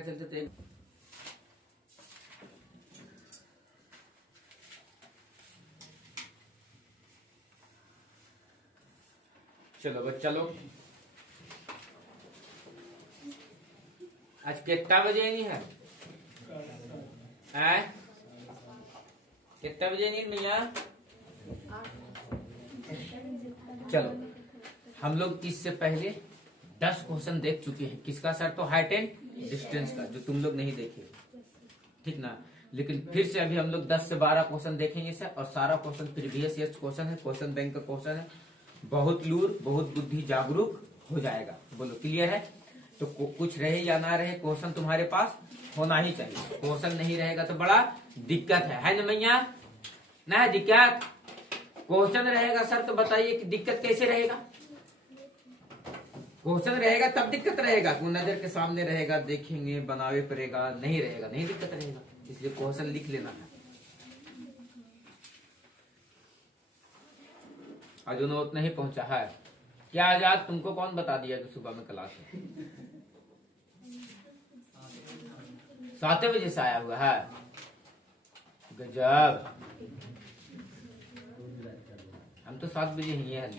चलते थे। चलो बच्चा लोग, आज कितना बजे नहीं है? कितना बजे नहीं भैया? चलो, हम लोग इससे पहले 10 क्वेश्चन देख चुके हैं। किसका सर? तो हाइट एंड डिस्टेंस का, जो तुम लोग नहीं देखे, ठीक ना। लेकिन फिर से अभी हम लोग 10 से 12 क्वेश्चन देखेंगे सर, और सारा क्वेश्चन प्रीवियस ईयर क्वेश्चन है, क्वेश्चन बैंक का क्वेश्चन है। बहुत लूर, बहुत बुद्धि जागरूक हो जाएगा। बोलो क्लियर है? तो कुछ रहे या ना रहे, क्वेश्चन तुम्हारे पास होना ही चाहिए। क्वेश्चन नहीं रहेगा तो बड़ा दिक्कत है ना भैया? ना है दिक्कत? क्वेश्चन रहेगा सर तो बताइए कि दिक्कत कैसे रहेगा? क्वेश्चन रहेगा तब दिक्कत रहेगा। वो नजर के सामने रहेगा, देखेंगे, बनावे पड़ेगा। नहीं रहेगा, नहीं दिक्कत रहेगा। इसलिए क्वेश्चन लिख लेना है। अजुन उतना ही पहुंचा है क्या? आजाद तुमको कौन बता दिया कि सुबह में क्लास है? 7 बजे से आया हुआ है। गजब। हम तो 7 बजे ही है,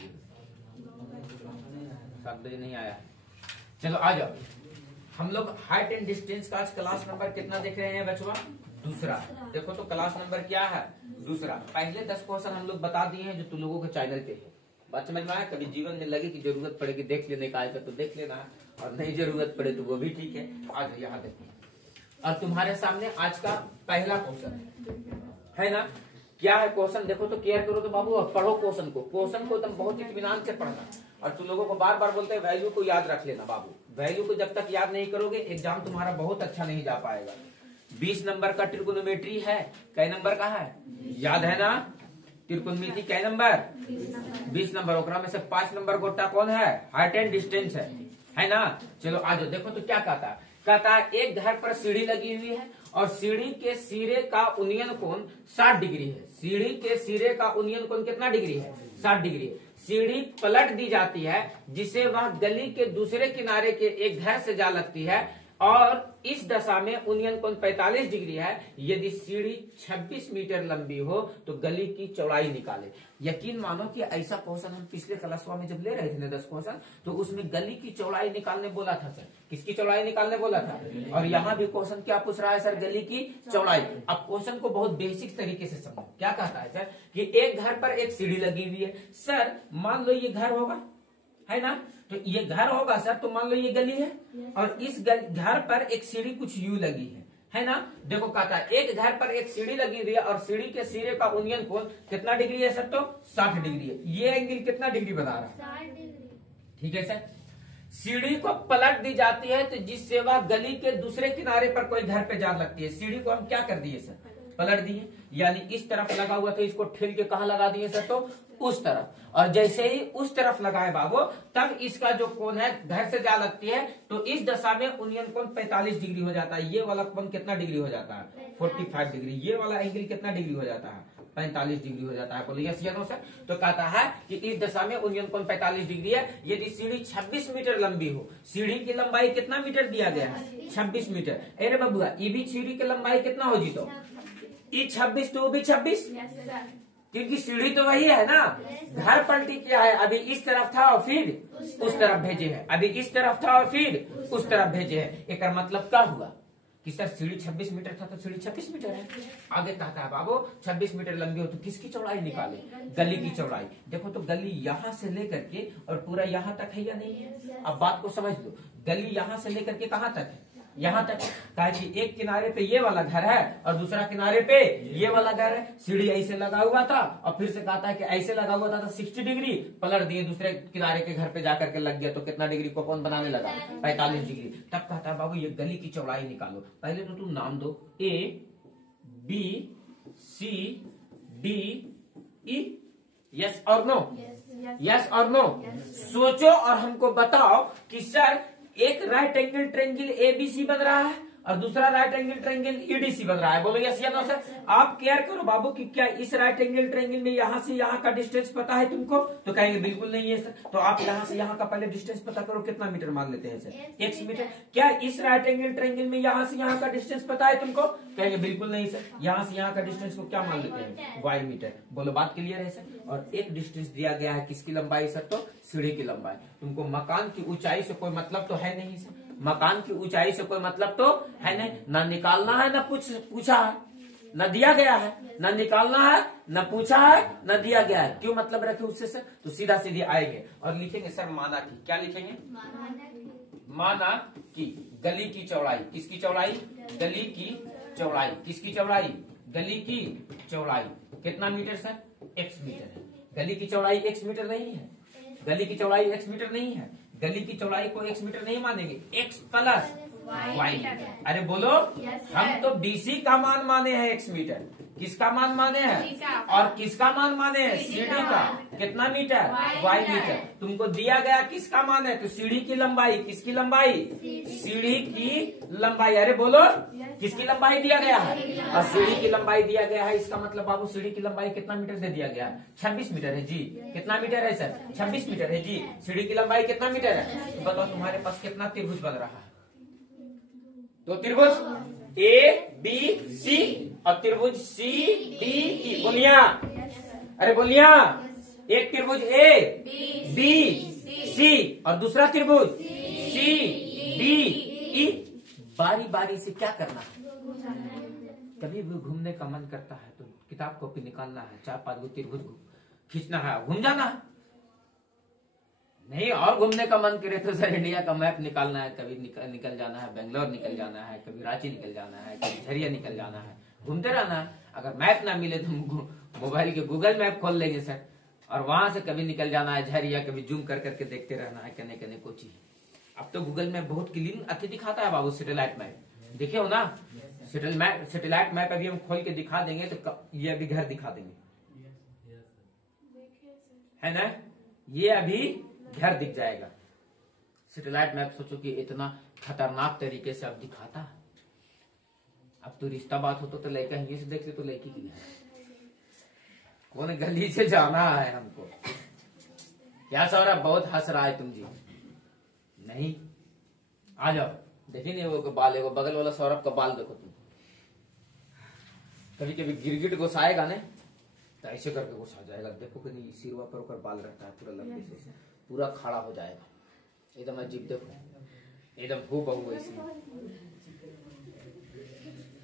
7 बजे नहीं आया। चलो आ जाओ। हम लोग हाइट एंड डिस्टेंस का आज क्लास नंबर कितना देख रहे हैं बचवा? दूसरा। देखो तो क्लास नंबर क्या है? दूसरा। पहले 10 क्वेश्चन हम लोग बता दिए हैं जो तुम लोगों के चैनल पे है। बात समझ में आया? कभी जीवन में लगे कि जरूरत पड़ेगी देख लेने का आएगा तो देख लेना है, और नहीं जरूरत पड़े तो वो भी ठीक है। आ जाओ यहाँ देखिए। और तुम्हारे सामने आज का पहला क्वेश्चन है ना? क्या है क्वेश्चन? देखो तो केयर करो तो बाबू, और पढ़ो क्वेश्चन को। क्वेश्चन को एकदम बहुत इत्मीनान से पढ़ना। और तुम लोगों को बार बार बोलते हैं वैल्यू को याद रख लेना बाबू। वैल्यू को जब तक याद नहीं करोगे एग्जाम तुम्हारा बहुत अच्छा नहीं जा पाएगा। 20 नंबर का ट्रिगोनोमेट्री है। कै नंबर का है? याद है ना? त्रिकोणमिति कै नंबर? 20 नंबर। ओकरा में से 5 नंबर गोटा कौन है? हाइट एंड डिस्टेंस है ना? चलो आ जाओ। देखो तो क्या कहता है? कहता है एक घर पर सीढ़ी लगी हुई है और सीढ़ी के सिरे का उन्नयन कोण 60 डिग्री है। सीढ़ी के सिरे का उन्नयन कोण कितना डिग्री है? 60 डिग्री। सीढ़ी पलट दी जाती है जिसे वह गली के दूसरे किनारे के एक घर से जा लगती है, और इस दशा में उन्नयन कोण 45 डिग्री है। यदि सीढ़ी 26 मीटर लंबी हो तो गली की चौड़ाई निकाले। यकीन मानो कि ऐसा क्वेश्चन हम पिछले क्लासवा में जब ले रहे थे ना 10 क्वेश्चन, तो उसमें गली की चौड़ाई निकालने बोला था सर। किसकी चौड़ाई निकालने बोला था? और यहाँ भी क्वेश्चन क्या पूछ रहा है सर? गली की चौड़ाई। अब क्वेश्चन को बहुत बेसिक तरीके से समझो। क्या कहता है सर कि एक घर पर एक सीढ़ी लगी हुई है। सर मान लो ये घर होगा, है ना? तो ये घर होगा सर, तो मान लो ये गली है, और इस घर पर एक सीढ़ी कुछ यूं लगी है ना? देखो कहता है एक घर पर एक सीढ़ी लगी हुई है और सीढ़ी के सिरे का उन्नयन कोण कितना डिग्री है सर? तो 60 डिग्री है। ये एंगल कितना डिग्री बना रहा है? 60 डिग्री। ठीक है सर। सीढ़ी को पलट दी जाती है तो जिससे वह गली के दूसरे किनारे पर कोई घर पे जा लगती है। सीढ़ी को हम क्या कर दिए सर? पलट दिए। यानी इस तरफ लगा हुआ था, इसको ठेल के कहा लगा दिए सर? तो उस तरफ। और जैसे ही उस तरफ लगाए बाबू, तब इसका जो कोण है घर से जा लगती है, तो इस दशा में उन्नयन कोण 45 डिग्री हो जाता है। ये वाला कोण कितना डिग्री हो जाता है? 45 डिग्री। ये वाला एंगल कितना डिग्री हो जाता है? 45 डिग्री हो जाता है। बोलो यस या नो सर? तो कहता है कि इस दशा में उन्नयन कोण 45 डिग्री है यदि सीढ़ी 26 मीटर लंबी हो। सीढ़ी की लंबाई कितना मीटर दिया गया है? 26 मीटर। अरे बबुआ, ये भी सीढ़ी की लंबाई कितना होगी? तो ये 26 तो भी 26, क्योंकि सीढ़ी तो वही है ना। घर पलटी क्या है? अभी इस तरफ था और फिर उस तरफ भेजे है। अभी इस तरफ था और फिर उस तरफ भेजे है। एक मतलब क्या हुआ कि सर सीढ़ी 26 मीटर था तो सीढ़ी 26 मीटर है। आगे कहता है बाबू 26 मीटर लंबी हो तो किसकी चौड़ाई निकाले? गली की चौड़ाई। देखो तो गली यहाँ से लेकर के और पूरा यहाँ तक है या नहीं है? अब बात को समझ लो। गली यहाँ से लेकर के कहाँ तक है? यहाँ तक। कहा कि एक किनारे पे ये वाला घर है और दूसरा किनारे पे ये वाला घर है। सीढ़ी ऐसे लगा हुआ था और फिर से कहता है कि ऐसे लगा हुआ था तो 60 डिग्री, पलट दिए दूसरे किनारे के घर पे जाकर के लग गया तो कितना डिग्री को कौन बनाने लगा? 45 डिग्री। तब कहता है बाबू ये गली की चौड़ाई निकालो। पहले तो तुम नाम दो A B C D E। Yes और नो? यस और नो? सोचो और हमको बताओ कि सर एक राइट एंगल ट्रायंगल ABC बन रहा है और दूसरा राइट एंगल ट्रायंगल ईडीसी बन रहा है। बोलो यस या नो सर। आप केयर करो बाबू कि क्या इस राइट एंगल ट्रायंगल में यहाँ से यहाँ का डिस्टेंस पता है तुमको, तो कहेंगे बिल्कुल नहीं है सर। तो आप यहाँ से यहाँ का पहले डिस्टेंस पता करो, कितना मीटर मान लेते हैं सर, x मीटर। क्या इस राइट एंगल ट्रायंगल में यहाँ से यहाँ का डिस्टेंस पता है तुमको, कहेंगे बिल्कुल नहीं सर। यहाँ से यहाँ का डिस्टेंस को क्या मान लेते हैं, y मीटर। बोलो बात क्लियर है सर। और एक डिस्टेंस दिया गया है किसकी लंबाई सर, तो सीढ़ी की लंबाई। तुमको मकान की ऊंचाई से कोई मतलब तो है नहीं सर, मकान की ऊंचाई से कोई मतलब तो है नहीं, ना निकालना है ना पूछा है, न दिया गया है, न निकालना है, न पूछा है, न दिया गया है। क्यों मतलब रखे उससे सर, तो सीधा सीधे आएंगे और लिखेंगे सर माना की। क्या लिखेंगे, माना की गली की चौड़ाई, किसकी चौड़ाई, गली की चौड़ाई, किसकी चौड़ाई, गली की चौड़ाई कितना मीटर सर, x मीटर है। गली की चौड़ाई x मीटर नहीं है, गली की चौड़ाई x मीटर नहीं है, गली की चौड़ाई को x मीटर नहीं मानेंगे, x प्लस y मीटर। अरे बोलो हम तो BC का मान माने हैं x मीटर, किसका मान माने हैं, और किसका मान माने हैं, सीढ़ी का। कितना मीटर, y मीटर। तुमको दिया गया किसका मान है, तो सीढ़ी की लंबाई, किसकी लंबाई, सीढ़ी की लंबाई। अरे बोलो किसकी लंबाई दिया गया है, और सीढ़ी की लंबाई दिया गया है। इसका मतलब बाबू सीढ़ी की लंबाई कितना मीटर दे दिया गया है, 26 मीटर है जी। कितना मीटर है सर, 26 मीटर है जी। सीढ़ी की लंबाई कितना मीटर है, तो बताओ तुम्हारे पास कितना त्रिभुज बन रहा है, तो त्रिभुज ABC और त्रिभुज CDE। बोलिया, अरे बोलिया, एक त्रिभुज ABC और दूसरा त्रिभुज CDE। बारी बारी से क्या करना है, कभी भी घूमने का मन करता है तो किताब कॉपी निकालना है, 4-5 गो त्रिभुज खींचना है, घूम जाना है। नहीं और घूमने का मन करे तो सर इंडिया का मैप निकालना है, कभी निकल जाना है बेंगलोर, निकल जाना है कभी रांची, निकल जाना है कभी झरिया, निकल जाना है, घूमते रहना है। अगर मैप ना मिले तो मोबाइल के गूगल मैप खोल लेंगे सर, और वहां से कभी निकल जाना है झरिया, कभी जूम कर करके देखते रहना है कने कने कोची। अब तो गूगल मैप बहुत क्लीन अच्छी दिखाता है बाबू, सैटेलाइट मैप देखे हो ना, सैटेलाइट मैप अभी हम खोल के दिखा देंगे तो ये अभी घर दिखा देंगे, है ना, ये अभी घर दिख जाएगा। सैटेलाइट मैप सोचो कि इतना खतरनाक तरीके से अब दिखाता है। अब तो रिश्ता बात हो तो लड़का हिंदी से देख ले तो लड़की की कौन गली से जाना है हमको। क्या सौरभ बहुत हंस रहा है तुम जी, नहीं आ जाओ। देखिए नहीं वो बाल, वो बगल वाला सौरभ का बाल देखो तुम, कभी कभी गिरगिट घुसाएगा ना तो ऐसे करके घुसा जाएगा। देखो कि नहीं सिरवा पर ऊपर बाल रहता है पूरा लंबे से, पूरा खड़ा हो जाएगा एकदम अजीब। देखो एकदम हूबहू ऐसी।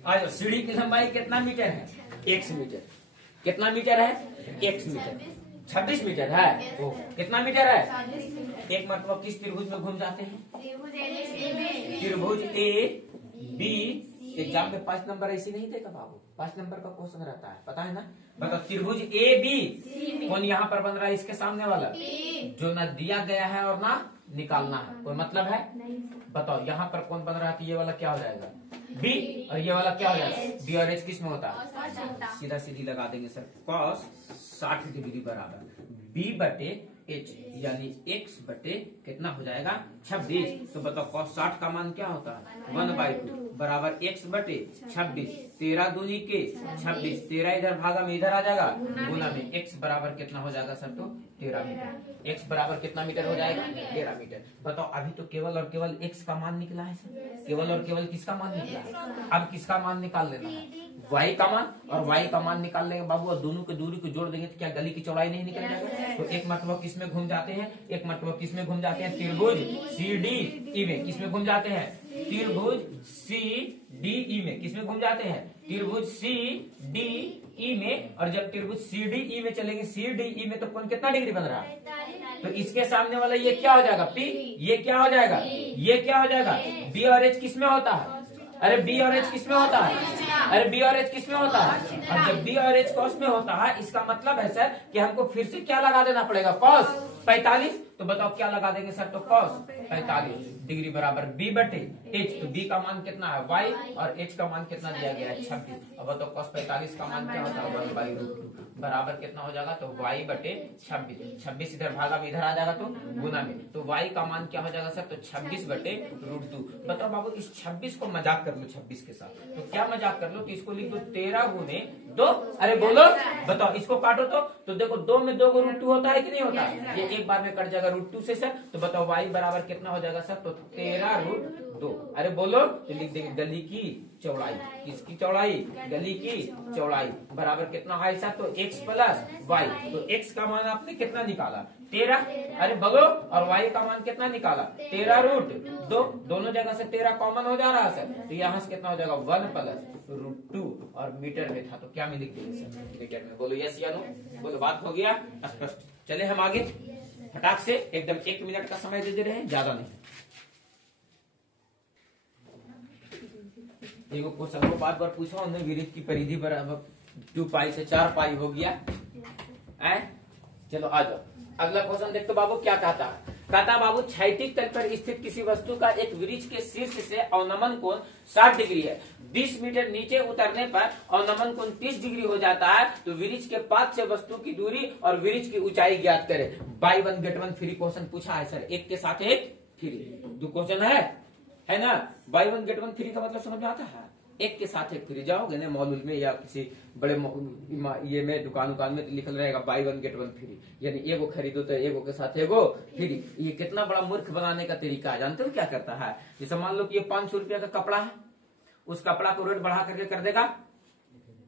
आज सीढ़ी की लंबाई कितना मीटर है, x मीटर। कितना मीटर है, x मीटर। 26 मीटर है। ओ कितना मीटर है, एक मतलब किस त्रिभुज में घूम जाते हैं, त्रिभुज AB। एग्जाम में 5 नंबर ऐसी नहीं देगा बाबू, 5 नंबर का क्वेश्चन रहता है, पता है ना। मतलब त्रिभुज AB कौन यहाँ पर बन रहा है, इसके सामने वाला जो ना दिया गया है और ना निकालना है, कोई मतलब है। बताओ यहाँ पर कौन बन रहा है, तो ये वाला क्या हो जाएगा B, और ये वाला क्या हो जाएगा B, और H किस में होता है, सीधा सीधी लगा देंगे सर, cos 60 डिग्री बराबर B बटे H, यानी x बटे कितना हो जाएगा 26। तो बताओ cos 60 का मान क्या होता है 1/2 बराबर x बटे 26। 13 दूनी के 26, 13 इधर भागा में इधर आ जाएगा, गुना में x बराबर कितना हो जाएगा सर, तो 13 मीटर। x बराबर कितना मीटर हो जाएगा, 13 मीटर। बताओ अभी तो केवल और केवल x का मान निकला है सर, केवल और केवल किसका मान निकला है। अब किसका मान निकाल लेना है, y का मान, और y का मान निकाल लेंगे बाबू, और दोनों की दूरी को जोड़ देंगे तो क्या गली की चौड़ाई नहीं निकल जाएगा। तो एक मतलब किस में घूम जाते हैं, एक मतलब किस में घूम जाते हैं, त्रिभुज CDE में। किस में घूम जाते हैं, त्रिभुज CDE में। किस में घूम जाते हैं, त्रिभुज CDE में। और जब त्रिभुज CDE में चलेंगे, CDE में तो कौन कितना डिग्री बन रहा है, तो इसके सामने वाला ये क्या हो जाएगा P, ये क्या हो जाएगा, ये क्या हो जाएगा B, और H किस में होता है, अरे B और H किस में होता है, अरे B और H किस में होता है। और जब B और H cos में होता है, इसका मतलब है सर कि हमको फिर से क्या लगा देना पड़ेगा, cos 45। तो बताओ क्या लगा देंगे सर, तो cos 45 डिग्री बराबर B बटे H। तो B का मान कितना है y, और H का मान कितना दिया गया है 26। अब बताओ cos 45 का मान क्या होता है, 1/√2 बराबर कितना हो जाएगा, तो y बटे 26, 26 इधर भागा में इधर आ जाएगा तो गुना में, तो y का मान क्या हो जाएगा सर, तो 26 बटे √2। बताओ बाबू इस 26 को मजाक कर लो 26 के साथ, तो क्या मजाक कर लो, तो इसको लिख दो 13 गुने 2। अरे बोलो बताओ, इसको काटो तो देखो 2 में 2 को √2 होता है कि नहीं होता है, ये एक बार में कट जाएगा √2 से सर। तो बताओ y बराबर कितना हो जाएगा सर, तो 13√2। अरे बोलो, तो लिख देंगे गली की चौड़ाई, किसकी चौड़ाई, गली की चौड़ाई बराबर कितना है सर, तो x प्लस y। तो x का मान आपने कितना निकाला, 13। अरे बोलो, और y का मान कितना निकाला, 13√2। दोनों जगह से 13 कॉमन हो जा रहा है सर, तो यहाँ से कितना हो जाएगा 1 प्लस √2, और मीटर में था तो क्या में लिख देंगे सर, मीटर में। बोलो यस या नो, बोलो बात हो गया स्पष्ट। चले हम आगे फटाक से, एकदम 1 मिनट का समय दे रहे हैं, ज्यादा नहीं। देखो क्वेश्चन को बार बार पूछा उन्होंने, विरुद्ध की परिधि बराबर 2 पाई से 4 पाई हो गया है। चलो आ जाओ, अगला क्वेश्चन देखते बाबू क्या कहता है। कहता बाबू क्षैतिज तल पर स्थित किसी वस्तु का एक वृक्ष के शीर्ष से अवनमन कोण 60 डिग्री है, 20 मीटर नीचे उतरने पर अवनमन कोण 30 डिग्री हो जाता है, तो वृक्ष के पाद से वस्तु की दूरी और वृक्ष की ऊंचाई ज्ञात करें। बाय 1 गेट 1 फ्री क्वेश्चन पूछा है सर, एक के साथ एक फ्री, 2 क्वेश्चन है ना। बाय 1 गेट 1 फ्री का मतलब समझ में आता है, एक के साथ एक फ्री। जाओगे ना मॉल में या किसी बड़े ये में दुकान में तो लिखल रहेगा बाय 1 गेट 1 फ्री, यानी एगो खरीदो तो एगो के साथ एगो फ्री। ये कितना बड़ा मूर्ख बनाने का तरीका है, जानते हो क्या करता है, जैसे मान लो कि ये 500 रुपया का कपड़ा है, उस कपड़ा को रेट बढ़ा करके कर देगा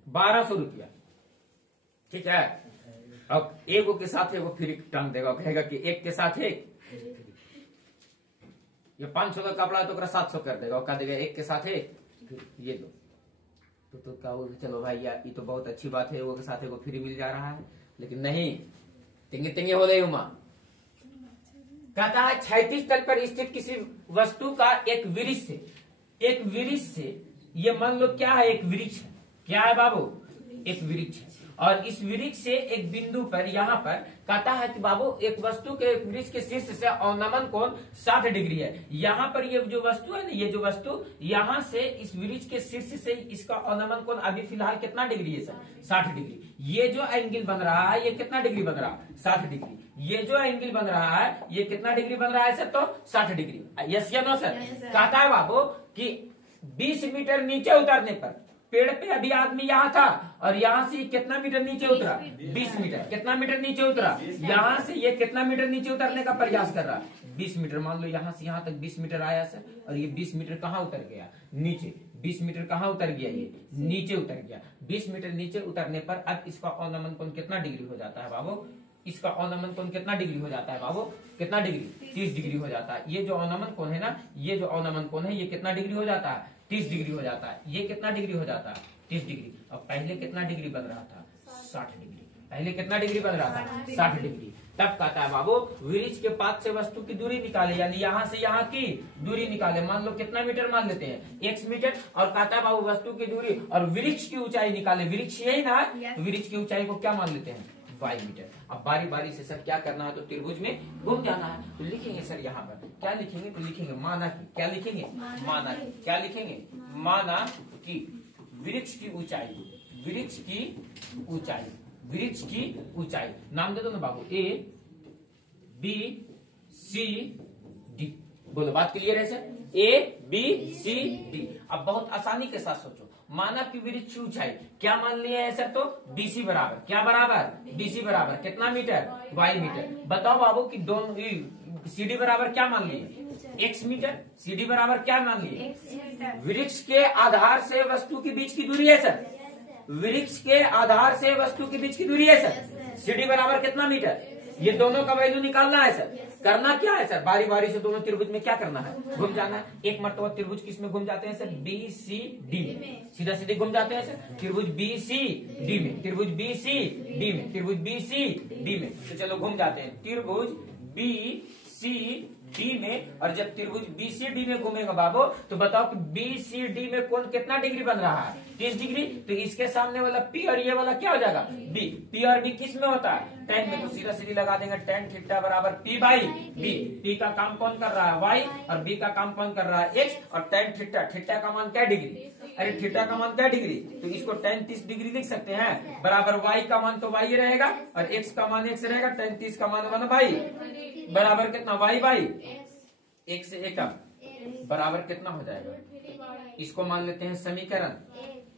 1200 रुपया, ठीक है। अब एगो के साथ एगो फ्री टांग देगा, कहेगा कि एक के साथ एक। ये 500 का कपड़ा है तो 700 कर देगा, और कह देगा एक के साथ एक, ये लो तो क्या हो, चलो भाई यार ये तो बहुत अच्छी बात है, वो के साथ एगो फ्री मिल जा रहा है, लेकिन नहीं, तिंगे तिंगे हो रही उमा। कहता है क्षैतिज तल पर स्थित किसी वस्तु का एक वृक्ष से ये मान लो क्या है, एक वृक्ष है, क्या है बाबू, एक वृक्ष है, और इस वृक्ष से एक बिंदु पर यहाँ पर कहता है कि बाबू एक वस्तु के वृक्ष के शीर्ष से अवनमन कोण 60 डिग्री है। यहाँ पर ये जो वस्तु है ना, ये जो वस्तु यहाँ से इस वृक्ष के शीर्ष से इसका अवनमन कोण अभी फिलहाल कितना डिग्री है सर, 60 डिग्री। ये जो एंगल बन रहा है ये कितना डिग्री बन रहा है, 60 डिग्री। ये जो एंगल बन रहा है ये कितना डिग्री बन रहा है सर, तो 60 डिग्री। यस या नो सर। कहता है बाबू कि 20 मीटर नीचे उतरने पर, पेड़ पे अभी आदमी यहाँ था और यहाँ से कितना मीटर नीचे उतरा, 20 मीटर। कितना मीटर नीचे उतरा, यहाँ से ये कितना मीटर नीचे उतरने का प्रयास कर रहा है, 20 मीटर। मान लो यहाँ से यहाँ तक 20 मीटर आया सर, और ये 20 मीटर कहाँ उतर गया, नीचे। 20 मीटर कहाँ उतर गया, ये नीचे उतर गया। 20 मीटर नीचे उतरने पर अब इसका अवनमन कोण कितना डिग्री हो जाता है बाबू, इसका अवनमन कोण कितना डिग्री हो जाता है बाबू, कितना डिग्री, 30 डिग्री हो जाता है। ये जो अवनमन कोण है ना, ये जो अवनमन कोण है ये कितना डिग्री हो जाता है, 30 डिग्री हो जाता है। ये कितना डिग्री हो जाता है, 30 डिग्री। और पहले कितना डिग्री बन रहा था, 60 डिग्री। पहले कितना डिग्री बन रहा था, 60 डिग्री। तब कहता है बाबू वृक्ष के पाद से वस्तु की दूरी निकाले, यानी यहाँ से यहाँ की दूरी निकाले। मान लो कितना मीटर मान लेते हैं, x मीटर। और कहता है बाबू वस्तु की दूरी और वृक्ष की ऊंचाई निकाले। वृक्ष यही ना, तो वृक्ष की ऊंचाई को क्या मान लेते हैं, y मीटर। अब बारी बारी से सर क्या करना है, तो त्रिभुज में घूम जाना है। तो लिखेंगे सर यहाँ पर क्या लिखेंगे, तो लिखेंगे माना की, क्या लिखेंगे, माना की, क्या लिखेंगे, माना की वृक्ष की ऊंचाई, वृक्ष की ऊंचाई, वृक्ष की ऊंचाई। नाम दे दो ना बाबू, A B C D। बोलो बात क्लियर है sir, A B C D। अब बहुत आसानी के साथ सोचो, माना कि वृक्ष की ऊंचाई क्या मान लिया है सर, तो BC बराबर, क्या बराबर, BC बराबर कितना मीटर, y मीटर। बताओ बाबू कि दोनों CD बराबर क्या मान लिए, x मीटर। CD बराबर क्या मान लिए, वृक्ष के आधार से वस्तु के बीच की दूरी है सर, वृक्ष के आधार से वस्तु के बीच की दूरी है सर। CD बराबर कितना मीटर, ये दोनों का वैल्यू निकालना है सर। करना क्या है सर, बारी बारी से दोनों त्रिभुज में क्या करना है, घूम जाना है। एक मरतबा त्रिभुज किस में घूम जाते हैं सर, BCD में, सीधा सीधे घूम जाते हैं सर। त्रिभुज BCD में, त्रिभुज BCD में, त्रिभुज BCD में। तो चलो घूम जाते हैं, त्रिभुज BCD डी में, और जब त्रिभुज BCD में घूमेगा बाबू तो बताओ कि BCD में कोण कितना डिग्री बन रहा है? 30 डिग्री। तो इसके सामने वाला P और ये वाला क्या हो जाएगा? B। P और B किस में होता है? tan में। तो सीधा सीधी लगा देंगे tan थीटा बराबर P बाई B। P का काम कौन कर रहा है? Y, और B का काम कौन कर रहा है? X। और tan थीटा, थीटा का मान क्या डिग्री? अरे थीटा का मान क्या डिग्री? तो इसको tan 30 डिग्री लिख सकते हैं, बराबर Y का मान तो Y रहेगा और X का मान X रहेगा, tan 30 का मान 1 बाई बराबर कितना? Y बाई एक से एक बराबर कितना हो जाएगा? इसको मान लेते हैं समीकरण।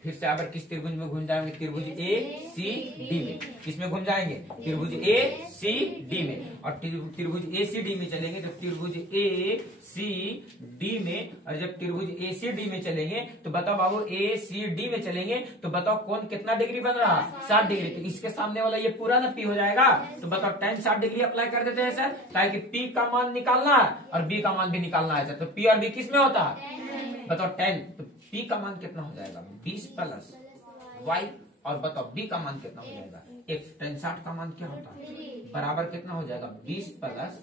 फिर से अगर किस त्रिभुज में घूम जाएंगे? त्रिभुज ACD में। किसमें घूम जाएंगे? त्रिभुज ACD में। और त्रिभुज ACD में चलेंगे तो त्रिभुज ACD में, और जब त्रिभुज ACD में चलेंगे तो बताओ बाबू ACD में चलेंगे तो बताओ कौन कितना डिग्री बन रहा? 60 डिग्री। तो इसके सामने वाला ये पूरा ना P हो जाएगा। तो बताओ tan 60 डिग्री अप्लाई कर देते हैं सर, ताकि P का मान निकालना है और B का मान भी निकालना है सर। तो P और B किस में होता है? बताओ tan। तो P का मान कितना हो जाएगा? 20 प्लस Y, और बताओ B का मान कितना हो जाएगा? X। tan 60 का मान क्या होता है? बराबर कितना हो जाएगा? 20 प्लस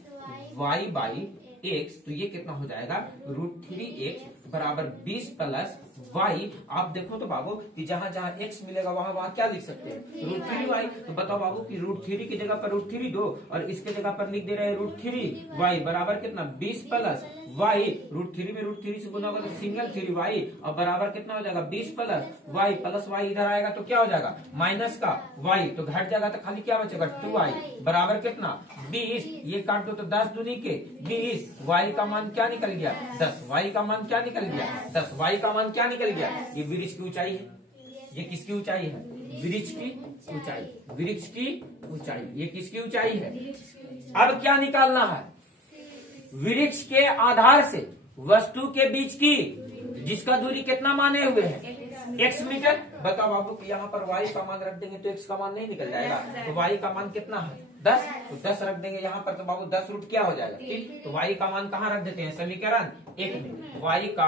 Y बाई X। तो ये कितना हो जाएगा? √3x बराबर 20 प्लस Y। आप देखो तो बाबू कि जहां जहां X मिलेगा वहां वहां क्या लिख सकते हैं? √3y। तो बताओ बाबू कि √3 की जगह पर √3 दो और इसके जगह पर लिख दे रहे हैं √3y बराबर कितना? 20 प्लस Y। √3 में √3 से गुना होगा तो सिंगल 3y, और बराबर कितना हो जाएगा? 20 प्लस y। प्लस y इधर आएगा तो क्या हो जाएगा? माइनस का y, तो घट जाएगा तो खाली क्या बचेगा? 2y बराबर कितना? 20। ये काट दो तो 10 दूनी के 20। y का मान क्या निकल गया? 10। y का मान क्या निकल गया? 10। y का मान क्या निकल गया? ये वृक्ष की ऊंचाई है। ये किसकी ऊंचाई है? वृक्ष की ऊंचाई। वृक्ष की ऊंचाई। ये किसकी ऊंचाई है? अब क्या निकालना है? वृक्ष के आधार से वस्तु के बीच की जिसका दूरी कितना माने हुए है? x metre. बताओ बाबू कि यहाँ पर y का मान रख देंगे तो x का मान नहीं निकल जाएगा। तो y का मान कितना है? 10। तो 10 रख देंगे यहाँ पर तो बाबू 10 रूट क्या हो जाएगा? ठीक। तो y का मान कहाँ रख देते हैं? समीकरण 1 में। y का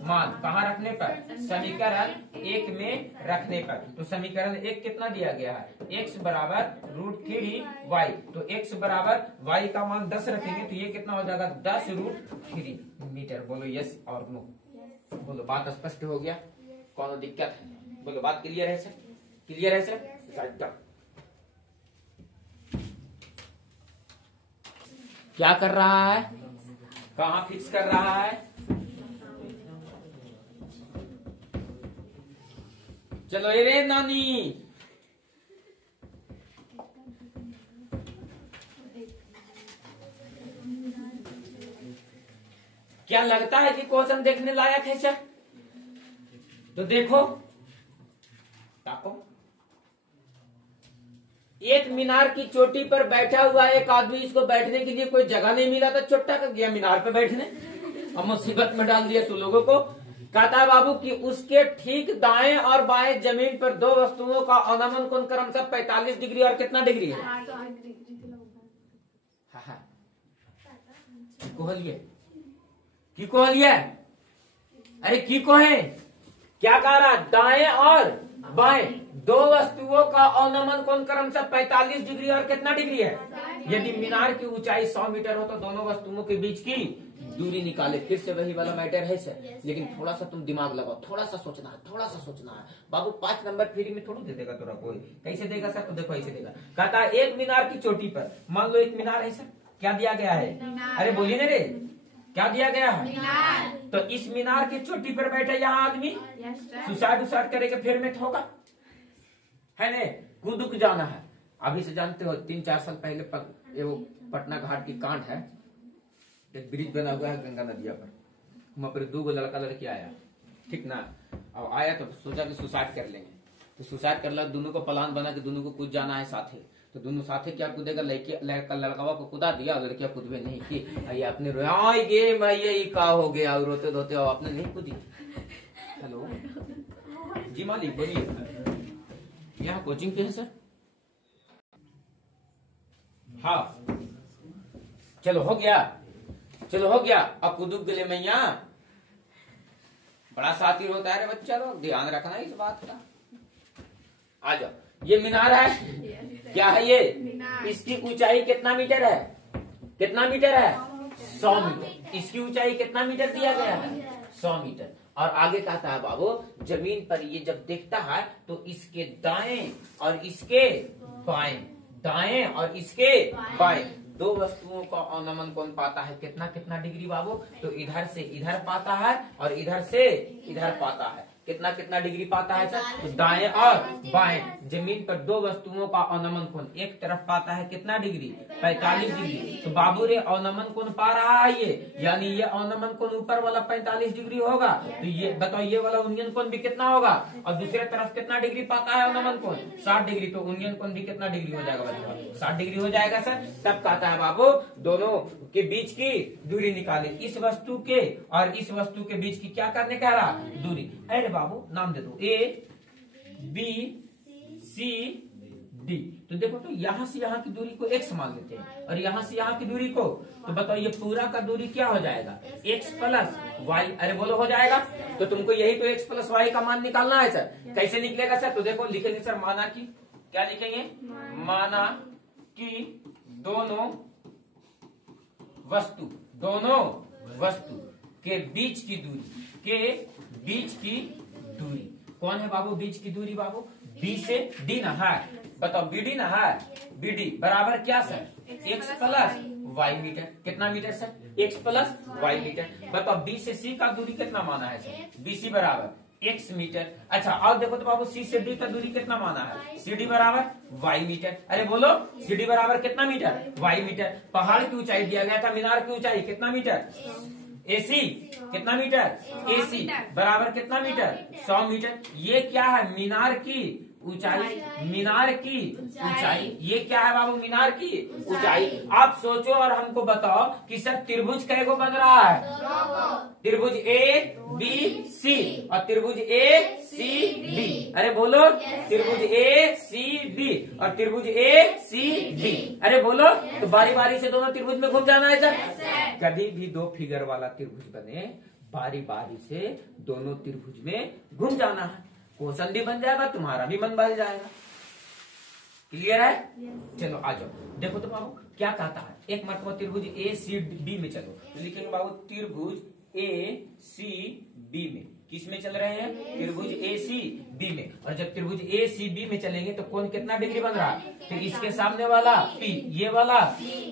मान कहाँ रखने पर? समीकरण 1 में रखने पर। तो समीकरण 1 कितना दिया गया है? x बराबर √3y। तो x बराबर y का मान 10 रखेंगे तो ये कितना हो जाएगा? 10√3 मीटर। बोलो यस और नो। बोलो बात स्पष्ट हो गया? कौन दिक्कत है? बोलो बात क्लियर है सर? क्लियर है सर? क्या कर रहा है? कहाँ फिक्स कर रहा है? चलो ये रे नानी, क्या लगता है कि क्वेश्चन देखने लायक है सर? तो देखो ताको, एक मीनार की चोटी पर बैठा हुआ एक आदमी, इसको बैठने के लिए कोई जगह नहीं मिला था, चोटा कर गया मीनार पर बैठने, अब मुसीबत में डाल दिया तू लोगों को। कहता है बाबू कि उसके ठीक दाएं और बाएं जमीन पर दो वस्तुओं का अवनमन कोण क्रमशः 45 डिग्री और कितना डिग्री है? की कोहलिए अरे की को है क्या कह रहा? दाएं और बाएं दो वस्तुओं का अवनमन कोण क्रमशः 45 डिग्री और कितना डिग्री है? यदि मीनार की ऊंचाई 100 मीटर हो तो दोनों वस्तुओं के बीच की दूरी निकाले। फिर से वही वाला मैटर है सर, लेकिन थोड़ा सा तुम दिमाग लगाओ, थोड़ा सा सोचना है, थोड़ा सा सोचना है। बाबू 5 नंबर फ्री में थोड़ा दे देगा तोरा कोई? कैसे देगा सर? तो देखो ऐसे देगा। कहता है एक मीनार की चोटी पर, मान लो एक मीनार है सर, क्या दिया गया है? अरे बोलिए ना रे, क्या दिया गया है? तो इस मीनार की चोटी पर बैठे यहाँ आदमी सुसाइड करेगा, फिर में होगा है ने? कूद जाना है। अभी से जानते हो 3-4 साल पहले वो पटना घाट की कांड है, एक ब्रिज बना हुआ है गंगा नदिया पर, वहां पर 2 लड़का लड़की आया, ठीक ना? अब आया तो सोचा कि सुसाइड कर लेंगे, तो सुसाइड कर ला, दोनों को प्लान बना कि दोनों को कूद जाना है साथे। तो दोनों साथे क्या कूदेगा? लड़का को कूदा दिया, लड़कियां कूदबे नहीं की। आइए आपने रोया मैं का हो गया, रोते धोते आपने नहीं कूदी। हेलो जी मालिक बोलिए, यहाँ कोचिंग पे है सर? हाँ चलो हो गया, चलो हो गया। अब कुदुक गले मैया बड़ा साथी होता है रे बच्चा लोग, ध्यान रखना इस बात का। आ जाओ, ये मीनार है, क्या है ये? इसकी ऊंचाई कितना मीटर है? कितना मीटर है? 100 मीटर। इसकी ऊंचाई कितना मीटर दिया गया है? 100 मीटर। और आगे कहता है बाबू जमीन पर ये जब दिखता है तो इसके दाएं और इसके बाएं, दाएं और इसके बाएं दो वस्तुओं का अवनमन कोण पाता है कितना कितना डिग्री बाबू? तो इधर से इधर पाता है और इधर से इधर पाता है। कितना कितना डिग्री पाता है सर? तो दाएं और बाएं जमीन पर दो वस्तुओं का अवनमन कोण एक तरफ पाता है कितना डिग्री? 45 डिग्री। तो बाबू रे अवनमन कोण पा रहा है ये, यानी ये अवनमन कोण ऊपर वाला 45 डिग्री होगा। तो ये बताओ ये वाला उन्नयन कोण भी कितना होगा? और दूसरे तरफ कितना डिग्री पाता है अवनमन कोण? 60 डिग्री। तो उन्नयन कोण भी कितना डिग्री हो जाएगा बच्चों? 60 डिग्री हो जाएगा सर। तब कहता है बाबू दोनों के बीच की दूरी निकाले। इस वस्तु के और इस वस्तु के बीच की क्या करने कह रहा? दूरी। अरे बाबू नाम दे दो A B C D। तो देखो तो यहाँ से यहाँ की दूरी को x मान लेते हैं और यहाँ से यहाँ की दूरी को, तो बताओ ये पूरा का दूरी क्या हो जाएगा? x plus y. अरे बोलो हो जाएगा। तो तुमको यही तो x प्लस वाई का मान निकालना है सर। कैसे निकलेगा सर? तो देखो लिखेंगे सर माना कि, क्या लिखेंगे? माना कि दोनों वस्तु के बीच की दूरी कौन है बाबू? बीच की दूरी बाबू B से D ना है। बताओ BD ना है। BD बराबर क्या sir? x plus y metre. कितना metre sir? x plus y metre. बताओ B से C का दूरी कितना माना है सर? BC बराबर x मीटर। अच्छा और देखो तो बाबू C से D का दूरी कितना माना है? CD बराबर y मीटर। अरे बोलो CD बराबर कितना मीटर? y metre. पहाड़ की ऊंचाई दिया गया था, मीनार की ऊंचाई कितना मीटर? AC कितना मीटर? AC बराबर कितना मीटर? 100 मीटर। ये क्या है? मीनार की ऊंचाई। मीनार की ऊंचाई ये क्या है बाबू? मीनार की ऊंचाई। आप सोचो और हमको बताओ कि सर त्रिभुज कै को बन रहा है? त्रिभुज ABC और त्रिभुज ACB। अरे बोलो त्रिभुज ACB और त्रिभुज ACB। अरे बोलो। तो बारी बारी से दोनों त्रिभुज में घूम जाना है सर। कभी भी दो फिगर वाला त्रिभुज बने बारी बारी से दोनों त्रिभुज में घूम जाना है। क्वेश्चन भी बन जाएगा, तुम्हारा भी मन बन जाएगा। क्लियर है? चलो आ जाओ। देखो तो बाबू क्या कहता है? एक मरतबा त्रिभुज ACB में चलो। तो लिखेंगे बाबू त्रिभुज ACB में। किस में चल रहे हैं? त्रिभुज ACB में। और जब त्रिभुज ACB में चलेंगे तो कोण कितना डिग्री बन रहा है? तो इसके सामने वाला P, ये वाला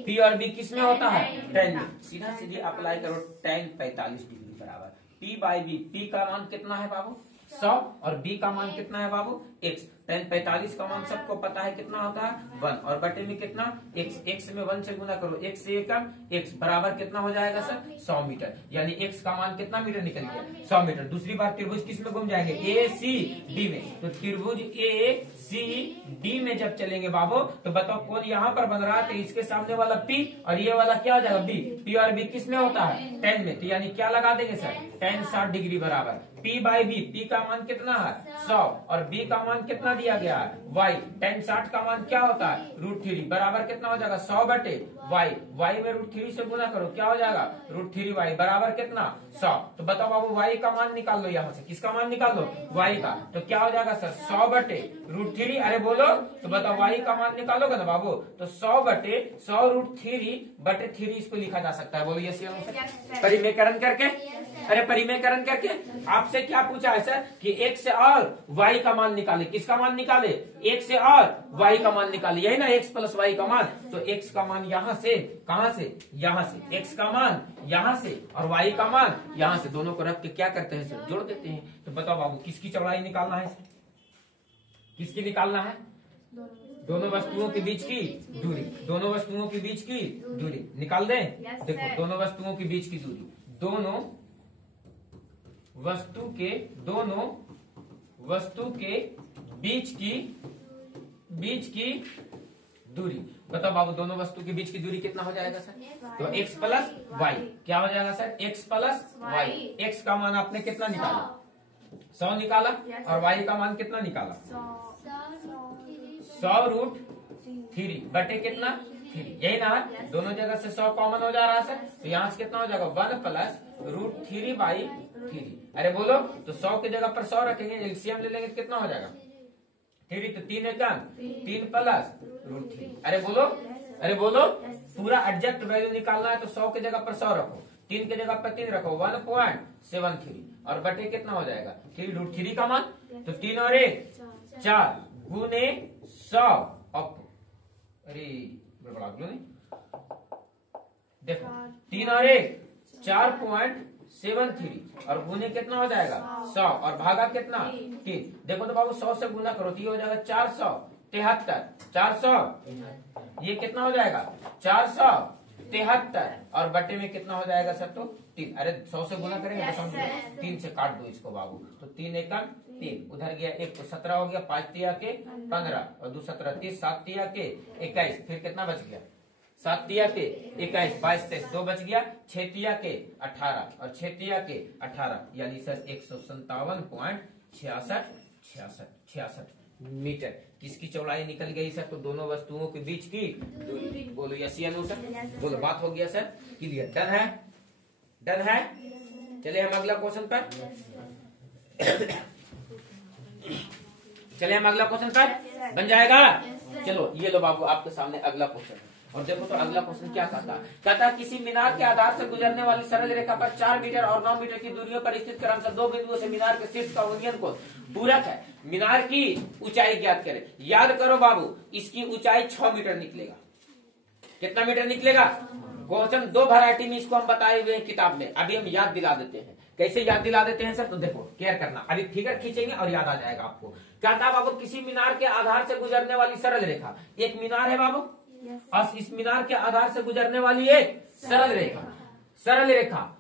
P और B किस में होता है? tan में। सीधा सीधे अप्लाई करो tan 45 डिग्री बराबर P बाई B। P का मान कितना है बाबू? 100 और B का मान कितना है बाबू? x। tan 45 का मान सबको पता है कितना होता है? 1 और बटे में कितना? x। x में 1 से गुना करो, x से एकम x बराबर कितना हो जाएगा सर? 100 मीटर। यानी x का मान कितना मीटर निकल गया? 100 मीटर। दूसरी बार त्रिभुज किस में घूम जाएंगे? ACD में। तो त्रिभुज ACD में जब चलेंगे बाबू तो बताओ कौन यहाँ पर बन रहा है? तो इसके सामने वाला P और ये वाला क्या हो जाएगा? B। P और B किस में होता है? tan में। तो यानी क्या लगा देंगे सर? tan 60 डिग्री बराबर P बाई B। P का मान कितना है? 100 और B का मान कितना दिया गया है? y। tan 60 का मान क्या होता है? √3 बराबर कितना हो जाएगा? 100 बटे y। y में √3 से गुना करो, क्या हो जाएगा? √3y बराबर कितना? 100। तो बताओ बाबू y का मान निकाल लो यहाँ से। किसका मान निकाल लो? y का। तो क्या हो जाएगा सर? 100 बटे √3। अरे बोलो। तो बताओ y का मान निकालोगे ना बाबू तो 100 बटे 100 √3 बटे 3 इसको लिखा जा सकता है। बोलो यस या नो? परिमेयकरण करके। अरे परिमेयकरण करके आपसे क्या पूछा है सर? कि x से और y का मान निकाले। किसका मान निकाले? x से और y का मान निकाले। यही ना x प्लस y का मान। तो x का मान यहाँ से, कहाँ से? यहाँ से। x का मान यहाँ से और y का मान यहाँ से। दोनों को रख के क्या करते हैं सर? जोड़ देते हैं। तो बताओ बाबू किसकी चौड़ाई निकालना है? किसकी निकालना है? दोनों वस्तुओं के बीच की दूरी। दोनों वस्तुओं के बीच की दूरी निकाल दें। देखो दोनों वस्तुओं के बीच की दूरी, दोनों वस्तु के बीच की दूरी। बताओ बाबू दोनों वस्तु के बीच की दूरी कितना हो जाएगा सर? तो x प्लस वाई। क्या हो जाएगा sir? x plus y. x का मान आपने कितना निकाला? 100 निकाला। और y का मान कितना निकाला? 100 √3 बटे कितना? 3। यही ना? दोनों जगह से 100 कॉमन हो जा रहा है सर। तो यहाँ से कितना हो जाएगा? 1 प्लस √3 बाई 3। अरे बोलो। तो 100 की जगह पर 100 रखेंगे, एलसीएम ले लेंगे तो कितना हो जाएगा? 3। तो 3 एकम 3 प्लस √3। अरे बोलो। अरे बोलो। पूरा एग्जैक्ट वैल्यू निकालना है तो 100 की जगह पर 100 रखो, 3 की जगह पर 3 रखो, 1.73 और बटे कितना हो जाएगा 3√3 का मान। तो 3 और 1 4 गुने 100 अरे बड़ा नहीं देखो 3 और 1 4.73 और गुने कितना हो जाएगा 100 और भागा कितना 3। देखो तो बाबू 100 से गुना करो तो ये हो जाएगा 473 400 ये कितना हो जाएगा 473 और बटे में कितना हो जाएगा सर तो 3। अरे 100 से गुना करेंगे तो समझो 3 से काट दो इसको बाबू तो 3 एकम 3 उधर गया 1 तो 17 हो गया, 5 तिया के 15 और 2 17 30 7 तिया के 21 फिर कितना बच गया 7 तिया के 21 22 23 2 बच गया, 6 तिया के 18 और 6 तिया के 18 यानी सर 157.66 मीटर किसकी चौड़ाई निकल गई सर तो दोनों वस्तुओं के बीच की दूरी। बोलो यस या नो सर, बोलो बात हो गया सर, क्लियर, डन है, डन है। चले हम अगला क्वेश्चन पर चले हम अगला क्वेश्चन पर बन जाएगा। चलो ये लो बाबू आपके सामने अगला क्वेश्चन और देखो तो अगला क्वेश्चन क्या कहता है किसी मीनार के आधार से गुजरने वाली सरल रेखा पर 4 मीटर और 9 मीटर की दूरियों पर स्थित क्रमशः 2 बिंदुओं से मीनार के शीर्ष का उन्नयन कोण पूरक है। मीनार की ऊंचाई ज्ञात करें। याद करो बाबू इसकी ऊंचाई 6 मीटर निकलेगा। कितना मीटर निकलेगा? क्वेश्चन 2 वैरायटी में इसको हम बताए हुए हैं किताब में, अभी हम याद दिला देते हैं। कैसे याद दिला देते हैं सर तो देखो केयर करना, अभी फिगर खींचेंगे और याद आ जाएगा आपको। कहता है बाबू किसी मीनार के आधार से गुजरने वाली सरल रेखा, एक मीनार है बाबू और इस मीनार के आधार से गुजरने वाली एक सरल रेखा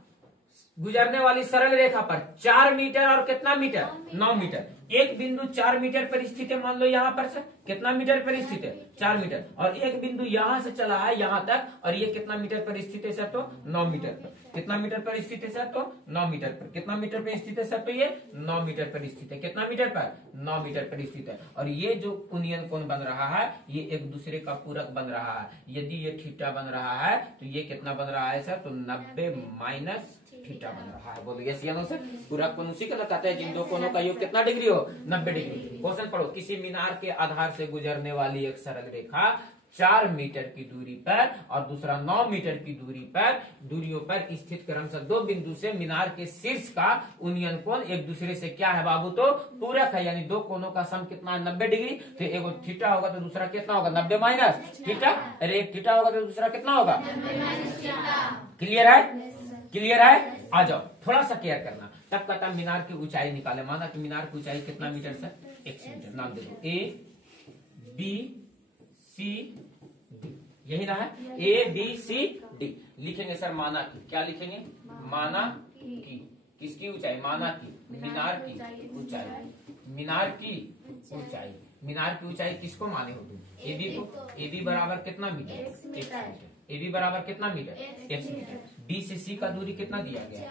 गुजरने वाली सरल रेखा पर 4 मीटर और कितना मीटर 9 मीटर, एक बिंदु 4 मीटर पर स्थित है। मान लो यहाँ पर से कितना मीटर पर स्थित है 4 मीटर और एक बिंदु यहाँ से चला है यहाँ तक और ये कितना मीटर पर स्थित है सर तो 9 मीटर पर। कितना मीटर पर स्थित है सर तो 9 मीटर पर। कितना मीटर पर स्थित है सर तो ये 9 मीटर पर स्थित है। कितना मीटर पर 9 मीटर पर स्थित है। और ये जो कुनियन कोण बन रहा है ये एक दूसरे का पूरक बन रहा है। यदि ये थीटा बन रहा है तो ये कितना बन रहा है सर तो 90 माइनस थीटा बन रहा है। बोलो यस या नो सर। पूरक कोण उसी का कहते हैं जिन दो कोणों का योग कितना डिग्री हो 90 डिग्री। क्वेश्चन पढ़ो किसी मीनार के आधार से गुजरने वाली एक सरल रेखा 4 मीटर की दूरी पर और दूसरा 9 मीटर की दूरियों पर स्थित क्रमशः 2 बिंदु से मीनार के शीर्ष का उन्नयन कोण एक दूसरे से क्या है बाबू तो पूरक है। यानी दो कोणों का सम कितना है 90 डिग्री। तो एक थीटा होगा तो दूसरा कितना होगा 90 माइनस थीटा। अरे एक थीटा होगा तो दूसरा कितना होगा। क्लियर है? क्लियर है? आ जाओ थोड़ा सा केयर करना। तब कहता मीनार की ऊंचाई निकाले। माना कि मीनार की ऊंचाई कितना मीटर सर 100 मीटर। नाम दे दो A B C D, यही ना है A B C D। लिखेंगे सर माना की, क्या लिखेंगे माना की। किसकी ऊंचाई? माना की मीनार की ऊंचाई। मीनार की ऊंचाई, मीनार की ऊंचाई किसको माने हो तुम? AB को। AB बराबर कितना मीटर 1 मीटर। AB बराबर कितना मीटर 1 मीटर। D से C का दूरी कितना दिया गया है?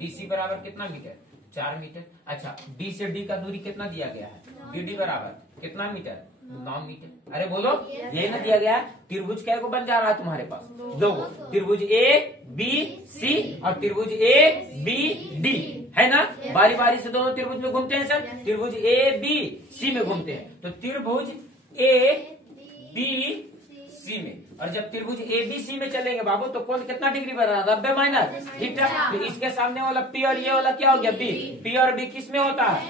DC बराबर कितना मीटर 4 मीटर। अच्छा D से D का दूरी कितना दिया गया है? BD बराबर कितना मीटर 9 मीटर। अरे बोलो यही ना दिया गया। त्रिभुज क्या को बन जा रहा है तुम्हारे पास? दो त्रिभुज A B C और त्रिभुज A B D है ना। बारी बारी से दोनों त्रिभुज में घूमते हैं सर। त्रिभुज A B C में घूमते हैं। तो त्रिभुज A B C में, और जब त्रिभुज ABC में चलेंगे बाबू तो कौन कितना डिग्री बन रहा है 90 माइनस थीटा। तो इसके सामने वाला P और ये वाला क्या हो गया B। P और B किस में होता है?